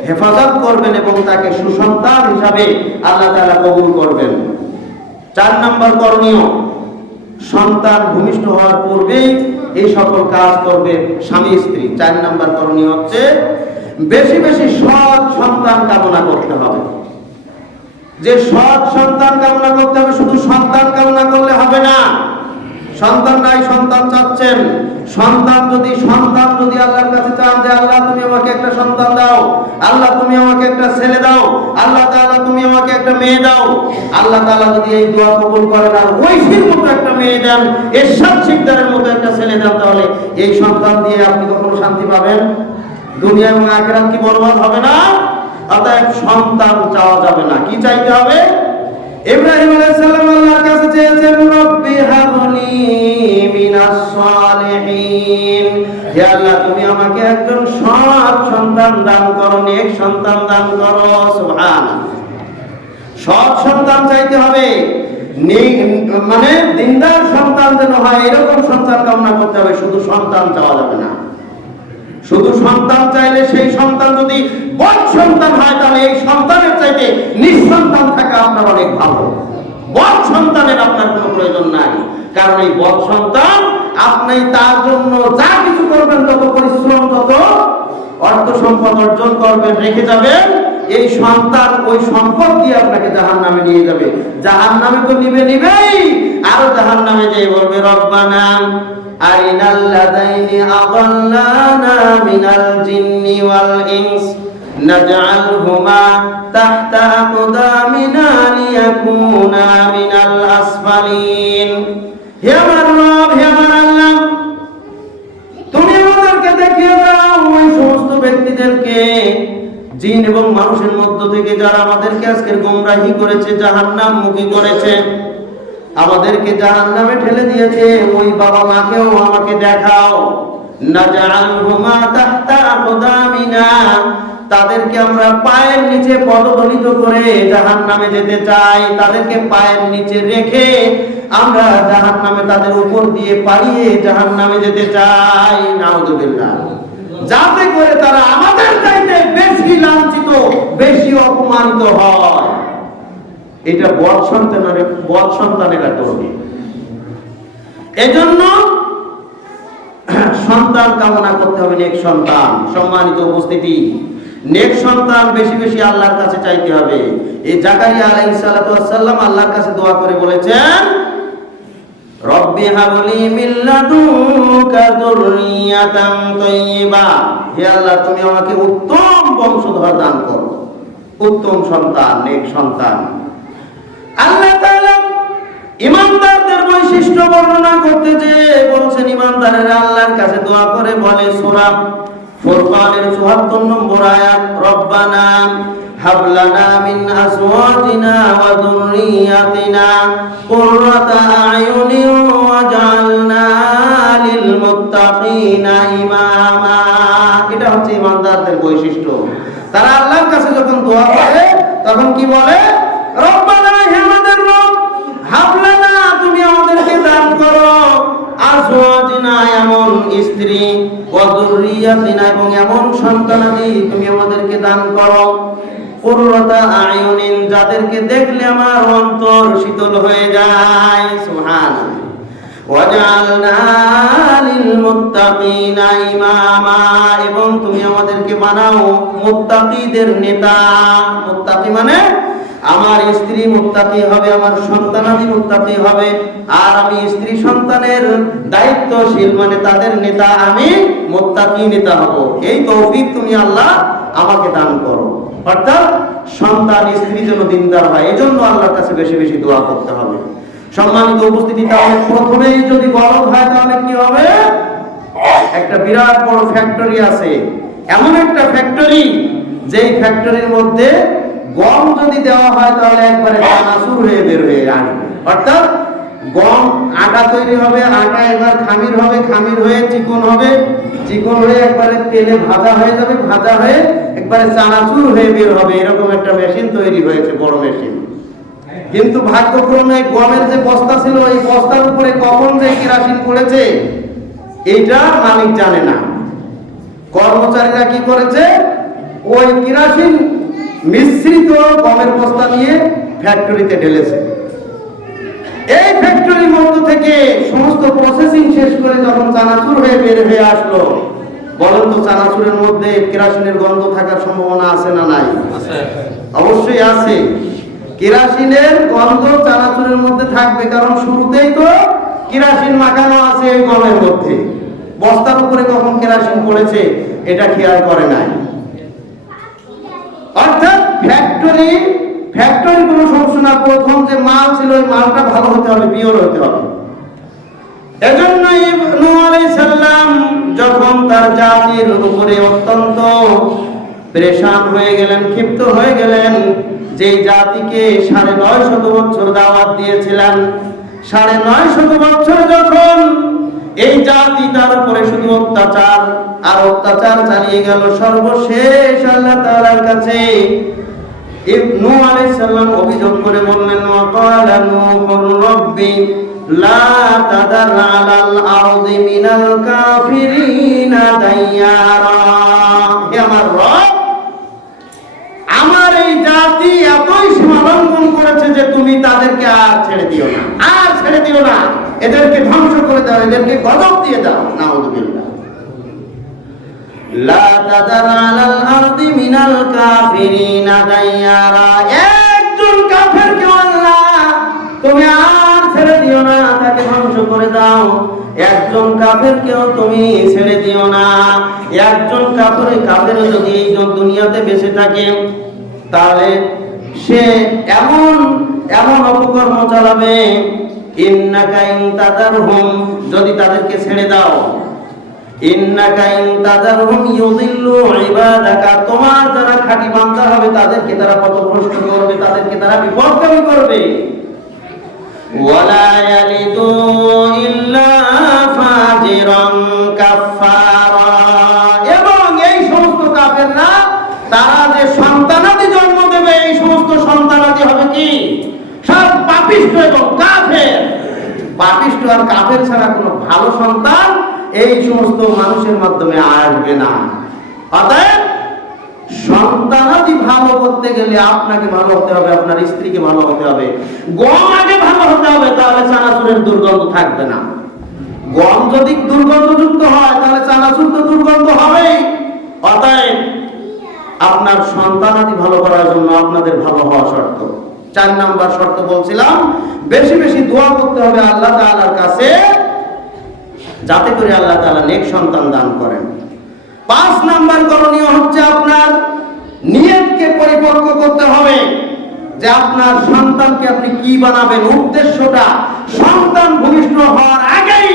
হেফাজত করবেন এবং তাকে সুসন্তান হিসাবে আল্লাহ তাআলা কবুল করবেন। 4 নম্বর করণীয়, সন্তান ভূমিষ্ঠ হওয়ার পূর্বেই এই সকল কাজ করবে স্বামী স্ত্রী। 4 নম্বর করণীয় হচ্ছে বেশি বেশি সৎ সন্তান কামনা করতে হবে। যে সৎ সন্তান কামনা করতে হবে, শুধু সন্তান কামনা করলে হবে না। সন্তান নাই, সন্তান চাচ্ছেন, সন্তান যদি আল্লাহর কাছে চান যে আল্লাহ তুমি আমাকে একটা সন্তান দাও, আল্লাহ তুমি আমাকে একটা ছেলে দাও, আল্লাহ তাআলা তুমি আমাকে একটা মেয়ে দাও, আল্লাহ তাআলা যদি এই দোয়া কবুল করেন আর ঐশীর মতো একটা মেয়ে দেন, এরশাদ শিকদারের মতো একটা ছেলে দেন, তাহলে এই সন্তান দিয়ে আপনি কখনো শান্তি পাবেন? দুনিয়া এবং আখিরাত কি বরবাদ হবে না? অতএব সন্তান চাওয়া যাবে না। কি চাইতে হবে? ইব্রাহিম আলাইহিস সালাম আল্লাহর কাছে চেয়েছেন রব্বি হাবলি মিনাস সালিহিন, হে আল্লাহ তুমি আমাকে একজন সৎ সন্তান দান করো, নেক সন্তান দান করো। সুবহানাল্লাহ। সৎ সন্তান চাইতে হবে, মানে দিনদার সন্তান যেন হয় এরকম সন্তান কামনা করতে হবে। শুধু সন্তান চাওয়া যাবে না। শুধু সন্তান চাইলে সেই সন্তান যদি বদ সন্তান হয় তাহলে এই সন্তানের চাইতে নিঃসন্তান থাকা আপনার অনেক ভালো। বদ সন্তানের আপনার কোনো প্রয়োজন নাই, কারণ এই বদ সন্তান আপনি তার জন্য যা কিছু করবেন, যত পরিশ্রম, যত অর্থ সম্পদ অর্জন করবেন, রেখে যাবেন, এই সন্তান ওই সম্পদ দিয়ে আপনাকে জাহান্নামে নিয়ে যাবে। জাহান্নামে তো নিবেই, আরো জাহান্নামে যেয়ে বলবে রব্বানা আরিনাল লাযাইনি আযাল্লানা মিনাল জিন্নি ওয়াল ইনস নাজআলহুমা তাহতা আকদামিনা লিয়াকুনা মিনাল আসফালিন। হে আমার রব, হে আমার আল্লাহ, তুমি আমাদেরকে দেখিয়ে দাও ওই সমস্ত ব্যক্তিদেরকে, জিন এবং মানুষের মধ্য থেকে যারা আমাদেরকে আজকের গোমরাহি করেছে, জাহান্নামমুখী করেছে, আমাদেরকে জাহান্নামে ঠেলে দিয়েছে, ওই বাবা মাকেও আমাকে দেখাও। নাজআলহুমা তাহতা আকদামিনা, তাদেরকে আমরা পায়ের নিচে পদদলিত করে জাহান্নামে যেতে চাই। তাদেরকে পায়ের নিচে রেখে আমরা জাহান্নামে তাদের উপর দিয়ে পালিয়ে জাহান্নামে যেতে চাই। নাউযুবিল্লাহ। যাতে করে তারা আমাদের চাইতে বেশি লাঞ্ছিত, বেশি অপমানিত হয়। এটা বদ সন্তানেরা করবে। এজন্য সন্তান কামনা করতে হবে, নেক সন্তান। সম্মানিত উপস্থিতি, নেক সন্তান বেশি বেশি আল্লাহর কাছে চাইতে হবে। এই জাকারিয়া আলাইহিস সালাতু ওয়াস সালাম আল্লাহর কাছে দোয়া করে বলেছেন রব্বি হাবলি মিন লাদুনকা যুররিয়াতান তাইয়্যিবা, হে আল্লাহ তুমি আমাকে উত্তম বংশধর দান করো, উত্তম সন্তান, নেক সন্তান। আল্লাহ তাআলা ইমানদারদের বৈশিষ্ট্য বর্ণনা করতে যে বলছেন, ইমানদারেরা আল্লাহর কাছে দোয়া করে বলে, সূরা ফুরকানের ৭৪ নম্বর আয়াত, রব্বানা হাব লানা মিন আজওয়াজিনা ওয়া যুররিয়াতিনা কুররাতা আয়ুনিন ওয়াজআলনা লিল মুত্তাকিনা ইমামা। এটা হচ্ছে ইমানদারদের বৈশিষ্ট্য। তারা আল্লাহর কাছে যখন দোয়া করে তখন কি বলে, রব্বানা, হে আমাদের রব, হাব লানা, তুমি আমাদেরকে দান করো, আজওয়াজিনা, এমন স্ত্রী, ওয়া যুররিয়াতিনা, এবং এমন সন্তানাদি তুমি আমাদেরকে দান করো, কুররাতা আয়ুনিন, যাদেরকে দেখলে আমার অন্তর শীতল হয়ে যায়, সুবহানাল্লাহ, ওয়াজআলনা লিল মুত্তাকিনা ইমামা, এবং তুমি আমাদেরকে বানাও মুত্তাকিদের নেতা। মুত্তাকি মানে আমার স্ত্রী মুত্তাকি হবে, আমার সন্তানাদি মুত্তাকি হবে, আর আমি স্ত্রী সন্তানের দায়িত্বশীল মানে তাদের নেতা, আমি মুত্তাকি নেতা হব। এই তৌফিক তুমি আল্লাহ আমাকে দান করো। অর্থাৎ সন্তান স্ত্রী যেন দিনদার হয়, এজন্য আল্লাহর কাছে বেশি বেশি দোয়া করতে হবে। সম্মানিত উপস্থিতি, তাহলে প্রথমেই যদি গলদ হয় তাহলে কি হবে? একটা বিরাট বড় ফ্যাক্টরি আছে, এমন একটা ফ্যাক্টরি যেই ফ্যাক্টরির মধ্যে গম যদি দেওয়া হয় তাহলে একবারে চানাচুর হয়ে বের হয়ে আসবে। অর্থাৎ গম আটা তৈরি হবে, আটা এবার খামির হবে, খামির হয়ে চিকন হবে, চিকন হয়ে একবারে তেলে ভাজা হয়ে যাবে, ভাজা হয়ে একবারে চানাচুর হয়ে বের হবে। এরকম একটা মেশিন তৈরি হয়েছে, বড় মেশিন। কিন্তু ভাগ্যক্রমে গমের যে বস্তা ছিল, এই বস্তার উপরে কখন যে কেরাসিন পড়েছে এইটা মালিক জানে না। কর্মচারীরা কি করেছে, ওই কেরাসিন মিশ্রিত গমের বস্তা নিয়ে ফ্যাক্টরিতে ঢেলেছে। এই ফ্যাক্টরির মধ্য থেকে সমস্ত প্রসেসিং শেষ করে যখন চানাচুর হয়ে বের হয়ে আসলো, বলেন তো চানাচুরের মধ্যে কেরাসিনের গন্ধ থাকার সম্ভাবনা আছে না নাই? অবশ্যই আছে। কেরাসিনের গন্ধ চানাচুরের মধ্যে থাকবে, কারণ শুরুতেই তো কেরাসিন মাখানো আছে এই গমের মধ্যে। বস্তার উপরে কখন কেরাসিন পড়েছে এটা খেয়াল করে নাই। অর্থাৎ ফ্যাক্টরি কোনো সমস্যা না, প্রথম যে মাল ছিল ওই মালটা ভালো হতে হবে, পিওর হতে হবে। এজন্য নূহ আলাইহিস সালাম যখন তার জাতির উপরে অত্যন্ত পেরেশান হয়ে গেলেন, ক্ষিপ্ত হয়ে গেলেন, যেই জাতিকে ৯৫০ বছর দাওয়াত দিয়েছিলেন, ৯৫০ বছর যখন এই জাতি তার উপরে শুধু অত্যাচার আর অত্যাচার চালিয়ে গেল, সর্বশেষ আল্লাহ তাআলার কাছে নূহ আলাইহিস সালাম অভিযোগ করে বললেন, ওয়াকালা নূহুর রাব্বি লা তাদার আলাল আরদি মিনাল কাফিরিনা দাইয়ারা। হে আমার রব, আমার এই জাতি এতই সীমা লঙ্ঘন করেছে যে তুমি তাদেরকে আর ছেড়ে দিও না, আর ছেড়ে দিও না, এদেরকে ধ্বংস করে দাও, এদেরকে গজব দিয়ে দাও। নাউযুবিল্লাহ। লা তাদার আলাল আরদি মিনাল কাফিরিনা দাইয়ারা, একজন কাফেরকে আল্লাহ তুমি আর ছেড়ে দিও না, তাকে ধ্বংস করে দাও। একজন কাফেরকেও তুমি ছেড়ে দিও না। একজন কাফের যদি এই দুনিয়াতে বেঁচে থাকে তাহলে সে এমন অপকর্ম চালাবে, ইন্নাকা ইন তাদারহুম, যদি তাদেরকে ছেড়ে দাও, ইন্নাকা ইন তাদারহুম ইউদিল্লু ইবাদাকা, তোমার যারা খাঁটি বান্দা হবে তাদেরকে তারা পথভ্রষ্ট করবে, তাদেরকে তারা বিপথগামী করবে। ওয়ালা ইয়ালিদু ইল্লা ফাজিরান কাফারা, এবং এই সমস্ত কাফেররা তারা যে সন্তানাদি জন্ম দেবে, এই সমস্ত সন্তানাদি হবে কি? সব পাপিষ্ঠ এবং কাফের। পাপিষ্ঠ আর কাফের ছাড়া কোনো ভালো সন্তান এই সমস্ত মানুষের মাধ্যমে আসবে না। অতএব সন্তানাদি ভালো করতে গেলে আপনাকে ভালো হতে হবে, আপনার স্ত্রীকে ভালো হতে হবে, গম আগে ভালো হতে হবে, তাহলে চানাচুরের দুর্গন্ধ থাকবে না। গম যদি দুর্গন্ধযুক্ত হয় তাহলে চানাচুর তো দুর্গন্ধ হবেই। অতএব আপনার সন্তানাদি ভালো করার জন্য আপনাদের ভালো হওয়া শর্ত। ৪ নাম্বার শর্ত বলছিলাম, বেশি বেশি দোয়া করতে হবে আল্লাহ তাআলার কাছে, যাতে করে আল্লাহ তাআলা নেক সন্তান দান করেন। ৫ নাম্বার করণীয় হচ্ছে আপনার নিয়তকে পরিপক্ক করতে হবে। যে আপনার সন্তানকে আপনি কি বানাবেন, উদ্দেশ্যটা সন্তান ভূমিষ্ঠ হওয়ার আগেই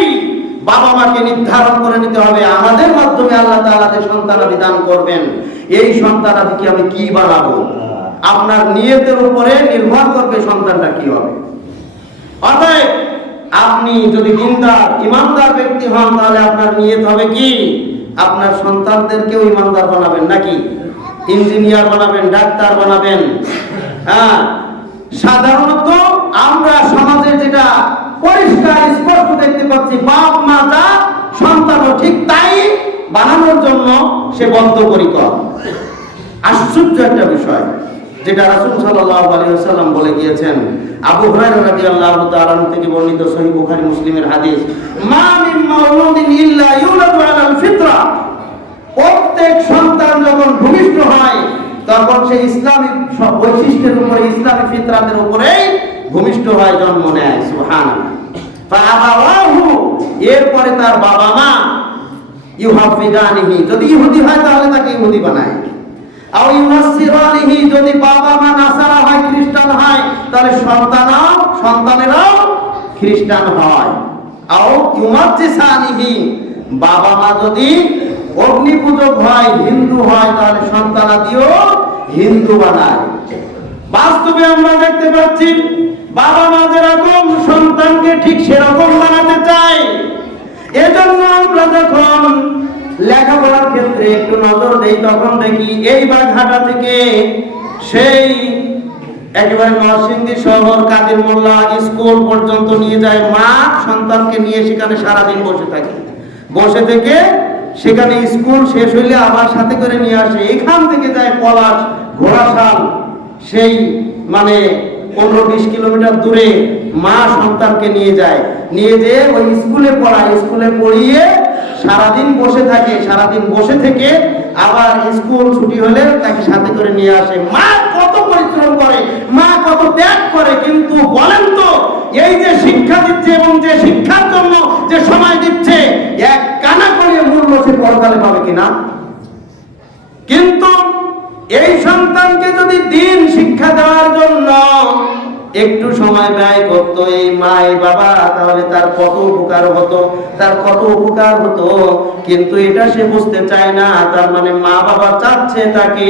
বাবা মাকে নির্ধারণ করে নিতে হবে। আমাদের মাধ্যমে আল্লাহ তাআলা যে সন্তানাদি দান করবেন, এই সন্তানাদিকে আমি কি বানাবো, আপনার নিয়তের উপরে নির্ভর করবে সন্তানটা কি হবে। অতএব আপনি যদি দিনদার ইমানদার ব্যক্তি হন, তাহলে আপনার নিয়ত হবে কি, আপনার সন্তানদেরকেও ইমানদার বানাবেন, নাকি ইঞ্জিনিয়ার বানাবেন, ডাক্তার বানাবেন। হ্যাঁ, সাধারণত আমরা সমাজে যেটা পরিষ্কার স্পষ্ট দেখতে পাচ্ছি, বাপ মা যা সন্তানও ঠিক তাই বানানোর জন্য সে বদ্ধপরিকর। আশ্চর্য একটা বিষয়, যেটা রাসূল সাল্লাল্লাহু আলাইহি ওয়াসাল্লাম বলে গিয়েছেন। আবু হুরায়রা রাদিয়াল্লাহু তাআলা থেকে বর্ণিত সহিহ বুখারী মুসলিমের হাদিস, মা মিন মাউলুদিন ইল্লা ইউলাদু আলাল ফিতরা। প্রত্যেক সন্তান যখন ভূমিষ্ঠ হয়, তখন সে ইসলামী বৈশিষ্ট্যের উপরে, ইসলামী ফিতরাতের উপরেই ভূমিষ্ঠ হয়, জন্ম নেয়। সুবহানাল্লাহ। ফাআবাওয়াহু, এরপরে তার বাবা মা ইউহাফিদানিহি, যদি ইহুদি হয় তাহলে তাকে ইহুদি বানায়। আও ইউনাসসিরানিহি, যদি বাবা মা নাসারা হয়, খ্রিস্টান হয়, তাহলে সন্তানেরাও খ্রিস্টান হয়। আও ইউমাজ্জিসানিহি, বাবা মা যদি অগ্নি পূজক হয়, হিন্দু হয়, তাহলে সন্তানাদিও হিন্দু বানায়। বাস্তবে আমরা দেখতে পাচ্ছি বাবা মা যেরকম সন্তানকে ঠিক সেরকম বানাতে চায়। এজন্য আমরা যখন লেখাপড়ার ক্ষেত্রে একটু নজর দেই, তখন দেখি এই বাঘাটা থেকে সেই একেবারে নরসিংদী শহর কাদের মোল্লা স্কুল পর্যন্ত নিয়ে যায় মা, সন্তানকে নিয়ে সেখানে সারাদিন বসে থাকে। বসে থেকে সেখানে স্কুল শেষ হইলে আবার সাথে করে নিয়ে আসে। এখান থেকে যায় পলাশ, ঘোড়াশাল, সেই মানে 15-20 কিলোমিটার দূরে মা সন্তানকে নিয়ে যায়। নিয়ে যেয়ে ওই স্কুলে পড়ায়, স্কুলে পড়িয়ে সারাদিন বসে থাকে। সারাদিন বসে থেকে আবার স্কুল ছুটি হলে তাকে সাথে করে নিয়ে আসে। মা কত পরিশ্রম করে, মা কত ত্যাগ করে, কিন্তু বলেন তো এই যে শিক্ষা দিচ্ছে এবং যে শিক্ষার জন্য যে সময় দিচ্ছে, এক কানা করে মূল্য সে পরকালে পাবে কিনা? কিন্তু এই সন্তানকে যদি দিন শিক্ষা দেওয়ার জন্য একটু সময় ব্যয় করতো এই মা এই বাবা, তাহলে তার কত উপকার হতো, তার কত উপকার হতো। কিন্তু এটা সে বুঝতে চায় না। তার মানে মা বাবা চাচ্ছে তাকে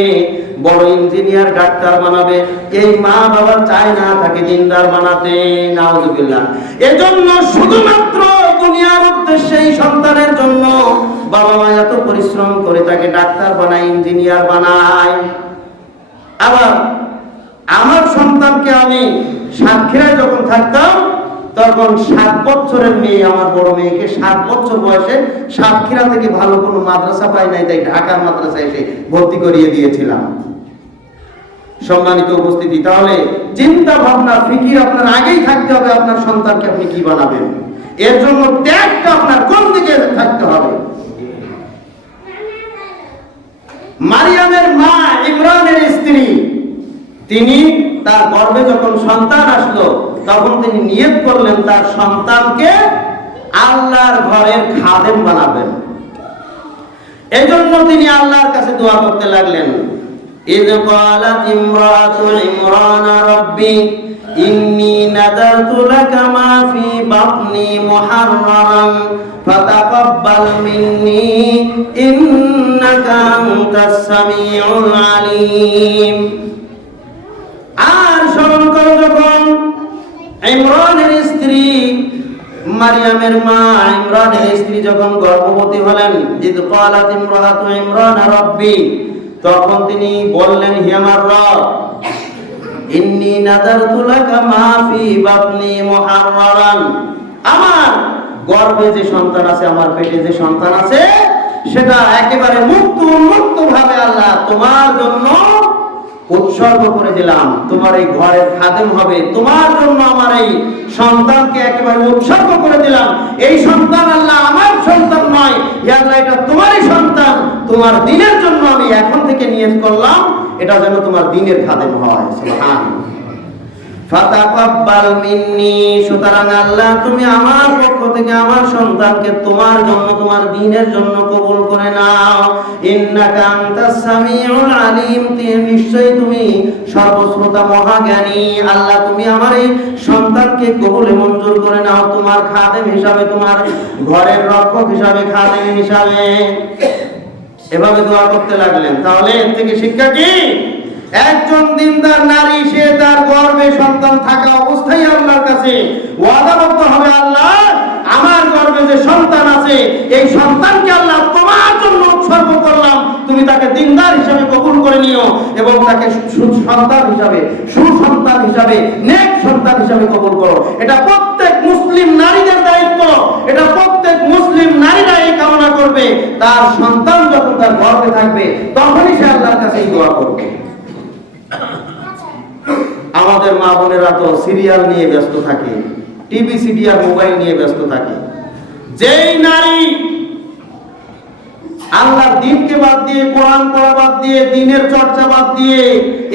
বড় ইঞ্জিনিয়ার ডাক্তার বানাবে, এই মা বাবা চায় না তাকে দিনদার বানাতে। নাউযুবিল্লাহ। এজন্য শুধুমাত্র দুনিয়ার উদ্দেশ্যে এই সন্তানের জন্য বাবা মা এত পরিশ্রম করে তাকে ডাক্তার বানায়, ইঞ্জিনিয়ার বানায়। আবার আমার সন্তানকে আমি সাতক্ষীরায় যখন থাকতাম, তখন 7 বছরের মেয়ে, আমার বড় মেয়েকে 7 বছর বয়সে সাতক্ষীরা থেকে ভালো কোনো মাদ্রাসা পাই নাই, তাই ঢাকার মাদ্রাসায় এসে ভর্তি করিয়ে দিয়েছিলাম। সম্মানিত উপস্থিতি, তাহলে চিন্তা ভাবনা ফিকির আপনার আগেই থাকতে হবে, আপনার সন্তানকে আপনি কি বানাবেন। এর জন্য ত্যাগটা আপনার কোন দিকে থাকতে হবে। মারিয়ামের মা, ইমরানের স্ত্রী, তিনি তার গর্ভে যখন সন্তান আসলো, তখন তিনি নিয়ত করলেন তার সন্তানকে আল্লাহর ঘরের খাদেম বানাবেন। এজন্য তিনি আল্লাহর কাছে দোয়া করতে লাগলেন। ইয ক্বালাত ইমরাতু ইমরান রাব্বি ইন্নী নাযারতু লাকা মা ফি বাতনি মুহাররারান ফাতাকাব্বাল মিন্নী ইন্নাকা আনতাস সামিউল আলীম। আর স্মরণ করো যখন ইমরানের স্ত্রী, মারিয়ামের মা ইমরানের স্ত্রী যখন গর্ভবতী হলেন, ইয ক্বালাত ইমরাতু ইমরান রাব্বি, তখন তিনি বললেন, হে আমার রব, ইন্নী নাযারতু লাকা মা ফি বাতনি মুহাররারান, আমার গর্ভে যে সন্তান আছে, আমার পেটে যে সন্তান আছে, সেটা একেবারে মুক্ত ভাবে আল্লাহ তোমার জন্য উৎসর্গ করে দিলাম। তোমার এই ঘরের খাদেম হবে, তোমার জন্য আমার এই সন্তানকে একেবারে উৎসর্গ করে দিলাম। এই সন্তান আল্লাহ আমার সন্তান নয়, হে আল্লাহ এটা তোমারই সন্তান, তোমার দ্বীনের জন্য আমি এখন থেকে নিয়ত করলাম এটা যেন তোমার দ্বীনের খাদেম হয়। সুবহানাল্লাহ। ফাতাকাব্বাল মিন্নি, সুতরাং আল্লাহ তুমি আমার পক্ষ থেকে আমার সন্তানকে তোমার জন্য, তোমার দ্বীনের জন্য কবুল করে নাও। ইন্নাকা আনতাস সামিউল আলিম, নিশ্চয়ই তুমি সর্বশ্রোতা মহাজ্ঞানী। আল্লাহ তুমি আমার এই সন্তানকে কবুলে মঞ্জুর করে নাও তোমার খাদেম হিসাবে, তোমার ঘরের রক্ষক হিসাবে, খাদেম হিসাবে। এভাবে দোয়া করতে লাগলেন। তাহলে এর থেকে শিক্ষা কি? একজন দিনদার নারী সে তার গর্ভে সন্তান থাকা অবস্থায় আল্লাহর কাছে ওয়াদাবদ্ধ হবে, আল্লাহ আমার গর্ভে যে সন্তান আছে এই সন্তানকে আল্লাহ তোমার জন্য উৎসর্গ করলাম, তুমি তাকে দিনদার হিসাবে কবুল করে নিও এবং তাকে সন্তান হিসাবে, সুসন্তান হিসাবে, নেক সন্তান হিসাবে কবুল করো। এটা প্রত্যেক মুসলিম নারীদের দায়িত্ব। এটা প্রত্যেক মুসলিম নারীরা এই কামনা করবে, তার সন্তান যখন তার গর্ভে থাকবে তখনই সে আল্লাহর কাছে এই দোয়া করবে। আমাদের মা বোনেরা তো সিরিয়াল নিয়ে ব্যস্ত থাকে, টিভি সিডি আর মোবাইল নিয়ে ব্যস্ত থাকে। যেই নারী আল্লাহর দ্বীনকে বাদ দিয়ে, কোরআন পড়া বাদ দিয়ে, দ্বীনের চর্চা বাদ দিয়ে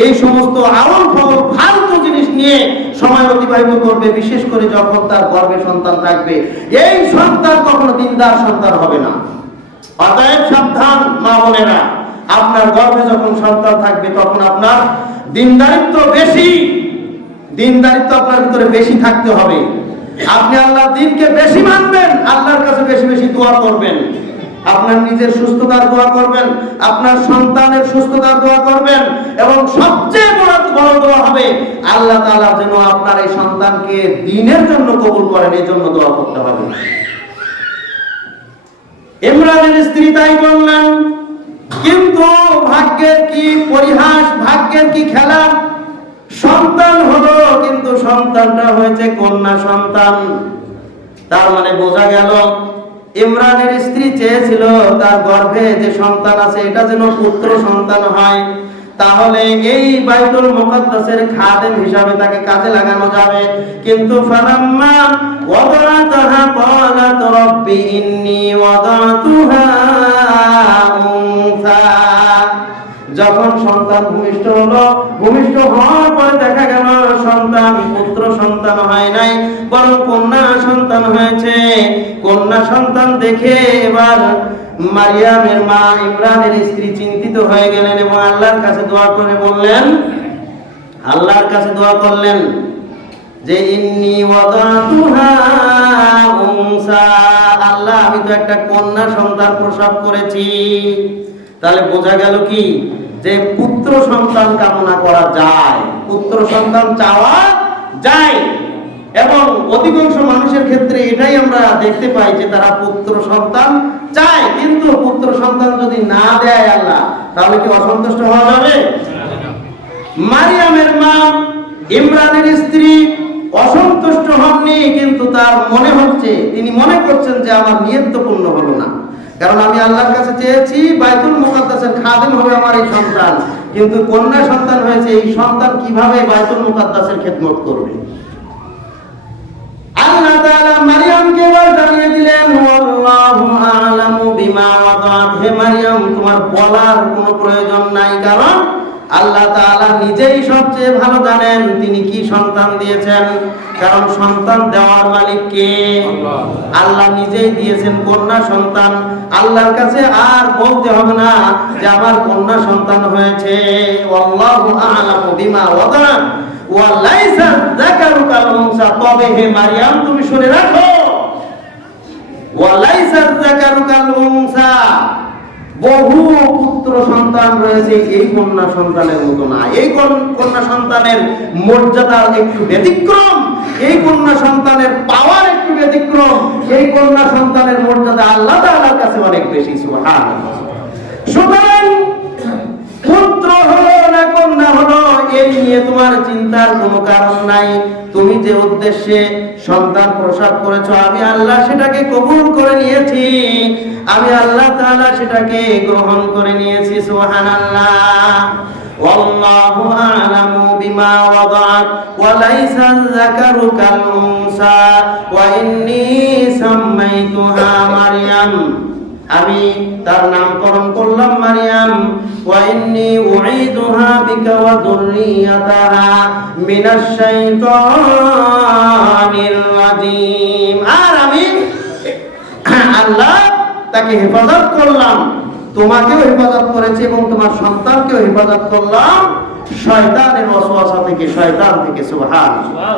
এই সমস্ত আউল ফাউল ফালতু জিনিস নিয়ে সময় অতিবাহিত করবে, বিশেষ করে যখন তার গর্ভে সন্তান থাকবে, এই সন্তান কখনো দিনদার সন্তান হবে না। অতএব সাবধান মা বোনেরা, আপনার গর্ভে যখন সন্তান থাকবে তখন আপনার দিনদারিত্ব বেশি, দিনদারিত্ব আপনার ভিতরে বেশি থাকতে হবে। আপনি আল্লাহর দ্বীনকে বেশি মানবেন, আল্লাহর কাছে বেশি বেশি দোয়া করবেন, আপনার নিজের সুস্থতার দোয়া করবেন, আপনার সন্তানের সুস্থতার দোয়া করবেন, এবং সবচেয়ে বড় দোয়া হবে আল্লাহ তাআলা যেন আপনার এই সন্তানকে দ্বীনের জন্য কবুল করেন, এই জন্য দোয়া করতে হবে। ইমরানের স্ত্রী তাই বললেন, কিন্তু ভাগ্যের কি পরিহাস, ভাগ্যের কি খেলা, সন্তান হলো কিন্তু সন্তানটা হয়েছে কন্যা সন্তান। তার মানে বোঝা গেল ইমরানের স্ত্রী চেয়েছিল তার গর্ভে যে সন্তান আছে এটা যেন পুত্র সন্তান হয়, তাহলে এই বাইতুল মুকাদ্দাসের খাদেম হিসাবে তাকে কাজে লাগানো যাবে। কিন্তু ফালাম্মা ওয়াদাতাহা ক্বালাত রাব্বি ইন্নী ওয়াদাতুহা উনসা, যখন সন্তান ভূমিষ্ঠ হলো, ভূমিষ্ঠ হওয়ার পরে দেখা গেল সন্তান পুত্র সন্তান হয় নাই, বরং কন্যা সন্তান হয়েছে। কন্যা সন্তান দেখে এবার মারিয়ামের মা ইমরানের স্ত্রী চিন্তিত হয়ে গেলেন এবং আল্লাহর কাছে দোয়া করে বললেন, আল্লাহর কাছে দোয়া করলেন যে ইন্নী ওয়াদাতুহা উনসা, আল্লাহ আমি তো একটা কন্যা সন্তান প্রসব করেছি। তাহলে বোঝা গেল কি যে পুত্র সন্তান কামনা করা যায়, পুত্র সন্তান চাওয়া যায়, এবং অধিকাংশ মানুষের ক্ষেত্রে এটাই আমরা দেখতে পাই যে তারা পুত্র সন্তান চায়, কিন্তু পুত্র সন্তান যদি না দেয় আল্লাহ, তাহলে কি অসন্তুষ্ট হওয়া যাবে? মারিয়ামের মা ইমরানের স্ত্রী অসন্তুষ্ট হননি, কিন্তু তার মনে হচ্ছে, তিনি মনে করছেন যে আমার নিয়ত তো পূর্ণ হলো না, কারণ আমি আল্লাহর কাছে চেয়েছি বাইতুল মুকাদ্দাসের খাদেম হবে আমার এই সন্তান, কিন্তু কন্যা সন্তান হয়েছে, এই সন্তান কিভাবে বাইতুল মুকাদ্দাসের খেদমত করবে? আল্লাহ তাআলা মারিয়ামকে জানিয়ে দিলেন, আল্লাহু আ'লামু বিমা ওয়াদাত, হে মারিয়াম তোমার বলার কোনো প্রয়োজন নাই, কারণ আল্লাহ তাআলা নিজেই সবচেয়ে ভালো জানেন তিনি কি সন্তান দিয়েছেন, কারণ সন্তান দেওয়ার মালিক কে? আল্লাহ নিজেই দিয়েছেন কন্যা সন্তান। আল্লাহর কাছে আর বলতে হবে না যে আমার কন্যা সন্তান হয়েছে। আল্লাহু আ'লামু বিমা ওয়াদাত ওয়া লাইসা যাকারু কাল উনসা, তবে হে মারিয়াম তুমি শুনে রাখো, ওয়া লাইসা যাকারু কাল উনসা, বহু পুত্র সন্তান রয়েছে, এই কন্যা সন্তানের মতো না। এই কন্যা সন্তানের মর্যাদা একটু ব্যতিক্রম, এই কন্যা সন্তানের পাওয়ার একটু ব্যতিক্রম, এই কন্যা সন্তানের মর্যাদা আল্লাহ তাআলার কাছে অনেক বেশি। সুবহানাল্লাহ। সুতরাং পুত্র হলো না কন্যা হলো এই নিয়ে তোমার চিন্তার কোনো কারণ নাই। তুমি যে উদ্দেশ্যে সন্তান প্রসব করেছো আমি আল্লাহ সেটাকে কবুল করে নিয়েছি, আমি আল্লাহ তাআলা সেটাকে গ্রহণ করে নিয়েছি। সুবহানাল্লাহ। ওয়াল্লাহু আ'লামু বিমা ওয়াদাত ওয়া লাইসা যাকারু কাল উনসা ওয়া ইন্নী সাম্মাইতুহা মারইয়াম। আমি তার নামকরণ করলাম মারিয়াম। ওয়া ইন্নী উঈদুহা বিকা ওয়া যুররিয়াতাহা মিনাশ শাইতানির রাজীম। আর আমি আল্লাহ তাকে হেফাজত করলাম, তোমাকেও হেফাজত করেছি এবং তোমার সন্তানকেও হেফাজত করলাম শয়তানের ওয়াসওয়াসা থেকে, শয়তান থেকে। সুবহানাল্লাহ।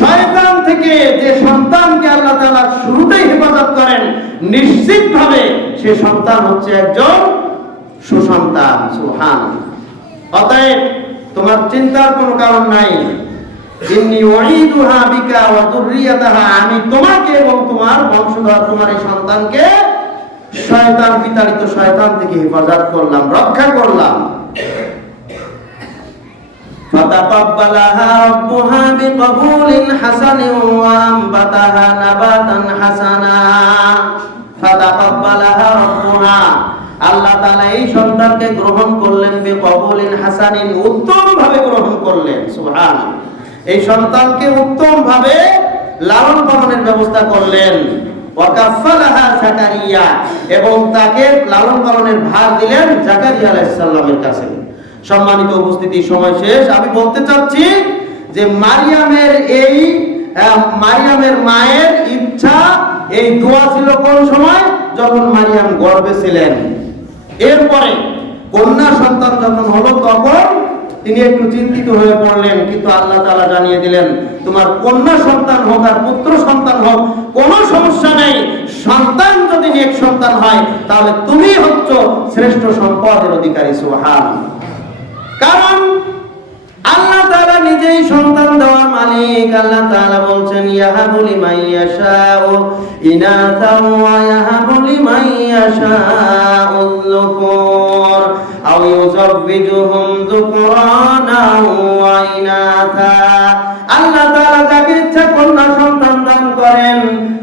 শয়তান থেকে যে সন্তানকে আল্লাহ তাআলা শুরুতেই হেফাজত করেন, নিশ্চিতভাবে সে সন্তান হচ্ছে একজন সুসন্তান। সুবহানাল্লাহ। অতএব তোমার চিন্তার কোনো কারণ নাই। ইন্নী উঈদুহা বিকা ওয়া যুররিয়াতাহা, আমি তোমাকে এবং তোমার বংশধর, তোমার এই সন্তানকে শয়তান বিতাড়িত শয়তান থেকে হেফাজত করলাম, রক্ষা করলাম। ফাতাকাব্বালাহা রাব্বুহা বিকবুলিন হাসানিন ওয়া আনবাতাহা নাবাতান হাসানা। ফাতাকাব্বালাহা রাব্বুহা, আল্লাহ তাআলা এই সন্তানকে গ্রহণ করলেন, বিকবুলিন হাসানিন, উত্তম ভাবে গ্রহণ করলেন। সুবহানাল্লাহ। এই সন্তানকে উত্তম ভাবে লালন পালনের ব্যবস্থা করলেন। ওয়াকাফালাহা জাকারিয়া, এবং তাকে লালন পালনের ভার দিলেন জাকারিয়া আলাইহিস সালামের কাছে। সম্মানিত উপস্থিতি, সময় শেষ। আমি বলতে চাচ্ছি যে মারিয়ামের মায়ের ইচ্ছা, এই দোয়া ছিল কোন সময়? যখন মারিয়াম গর্ভে ছিলেন। এরপরে কন্যা সন্তান যখন হলো তখন তিনি একটু চিন্তিত হয়ে পড়লেন, কিন্তু আল্লাহ তাআলা জানিয়ে দিলেন, তোমার কন্যা সন্তান হোক আর পুত্র সন্তান হোক কোনো সমস্যা নেই, সন্তান যদি নেক সন্তান হয় তাহলে তুমি হচ্ছ শ্রেষ্ঠ সম্পদের অধিকারী। সুবহানাল্লাহ। কারণ আল্লাহ তাআলা নিজেই সন্তান দেওয়ার মালিক। আল্লাহ তাআলা বলছেন, ইয়াহাবু লিমান ইয়াশাউ ইনাতান ওয়া ইয়াহাবু লিমান ইয়াশাউ যুকুর আও ইউযাব্বিজুহুম যুকরানান ওয়া ইনাথা। আল্লাহ তাআলা যাকে ইচ্ছা কন্যা সন্তান দান করেন,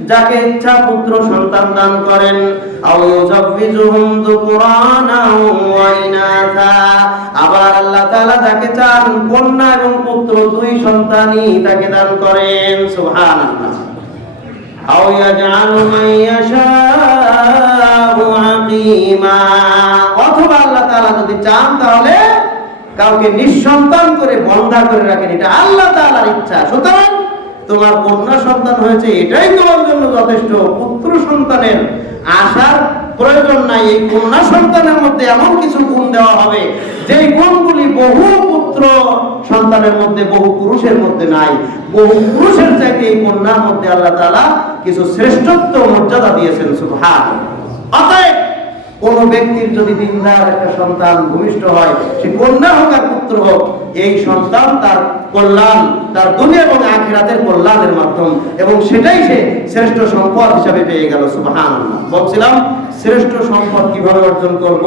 যাকে ইচ্ছা পুত্র সন্তান দান করেন। আও ইউযাব্বিজুহুম যুকরানান ওয়া ইনাথা, আবার আল্লাহ তাআলা যাকে চান কন্যা এবং পুত্র দুই সন্তানই তাকে দান করেন। সুবহানাল্লাহ। আও ইয়াজআলু মান ইয়াশাউ আকিমা, অথবা আল্লাহ তাআলা যদি চান তাহলে কাউকে নিঃসন্তান করে বন্ধা করে রাখেন। এটা আল্লাহ তাআলার ইচ্ছা। সুতরাং তোমার কন্যা সন্তান হয়েছে, এটাই তোমার জন্য যথেষ্ট। পুত্র সন্তানের আশার প্রয়োজন নাই। এই কন্যা সন্তানের মধ্যে এমন কিছু গুণ দেওয়া হবে যে গুণগুলি বহু পুত্র সন্তানের মধ্যে, বহু পুরুষের মধ্যে নাই। বহু পুরুষের চাইতে এই কন্যার মধ্যে আল্লাহ তাআলা কিছু শ্রেষ্ঠত্ব মর্যাদা দিয়েছেন। সুবহানাল্লাহ। অতএব কোন ব্যক্তির যদি দিনদার একটা সন্তান ভূমিষ্ঠ হয়, সে কন্যা হোক আর পুত্র হোক, এই সন্তান তার কল্যাণ, তার দুনিয়া এবং আখিরাতের কল্যাণের মাধ্যম, এবং সেটাই সে শ্রেষ্ঠ সম্পদ হিসাবে পেয়ে গেল। সুবহানাল্লাহ। বলছিলাম শ্রেষ্ঠ সম্পদ কিভাবে অর্জন করব।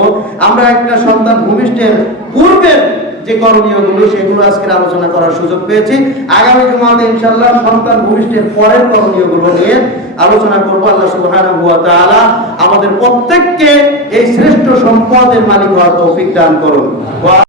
আমরা একটা সন্তান ভূমিষ্ঠের পূর্বের যে করণীয়গুলো, সেগুলো আজকের আলোচনা করার সুযোগ পেয়েছি। আগামী জুমাতে ইনশাআল্লাহ সন্তান ভূমিষ্ঠের পরের করণীয়গুলো নিয়ে আলোচনা করব। আল্লাহ সুবহানাহু ওয়া তাআলা আমাদের প্রত্যেককে এই শ্রেষ্ঠ সম্পদের মালিক হওয়ার তৌফিক দান করুন।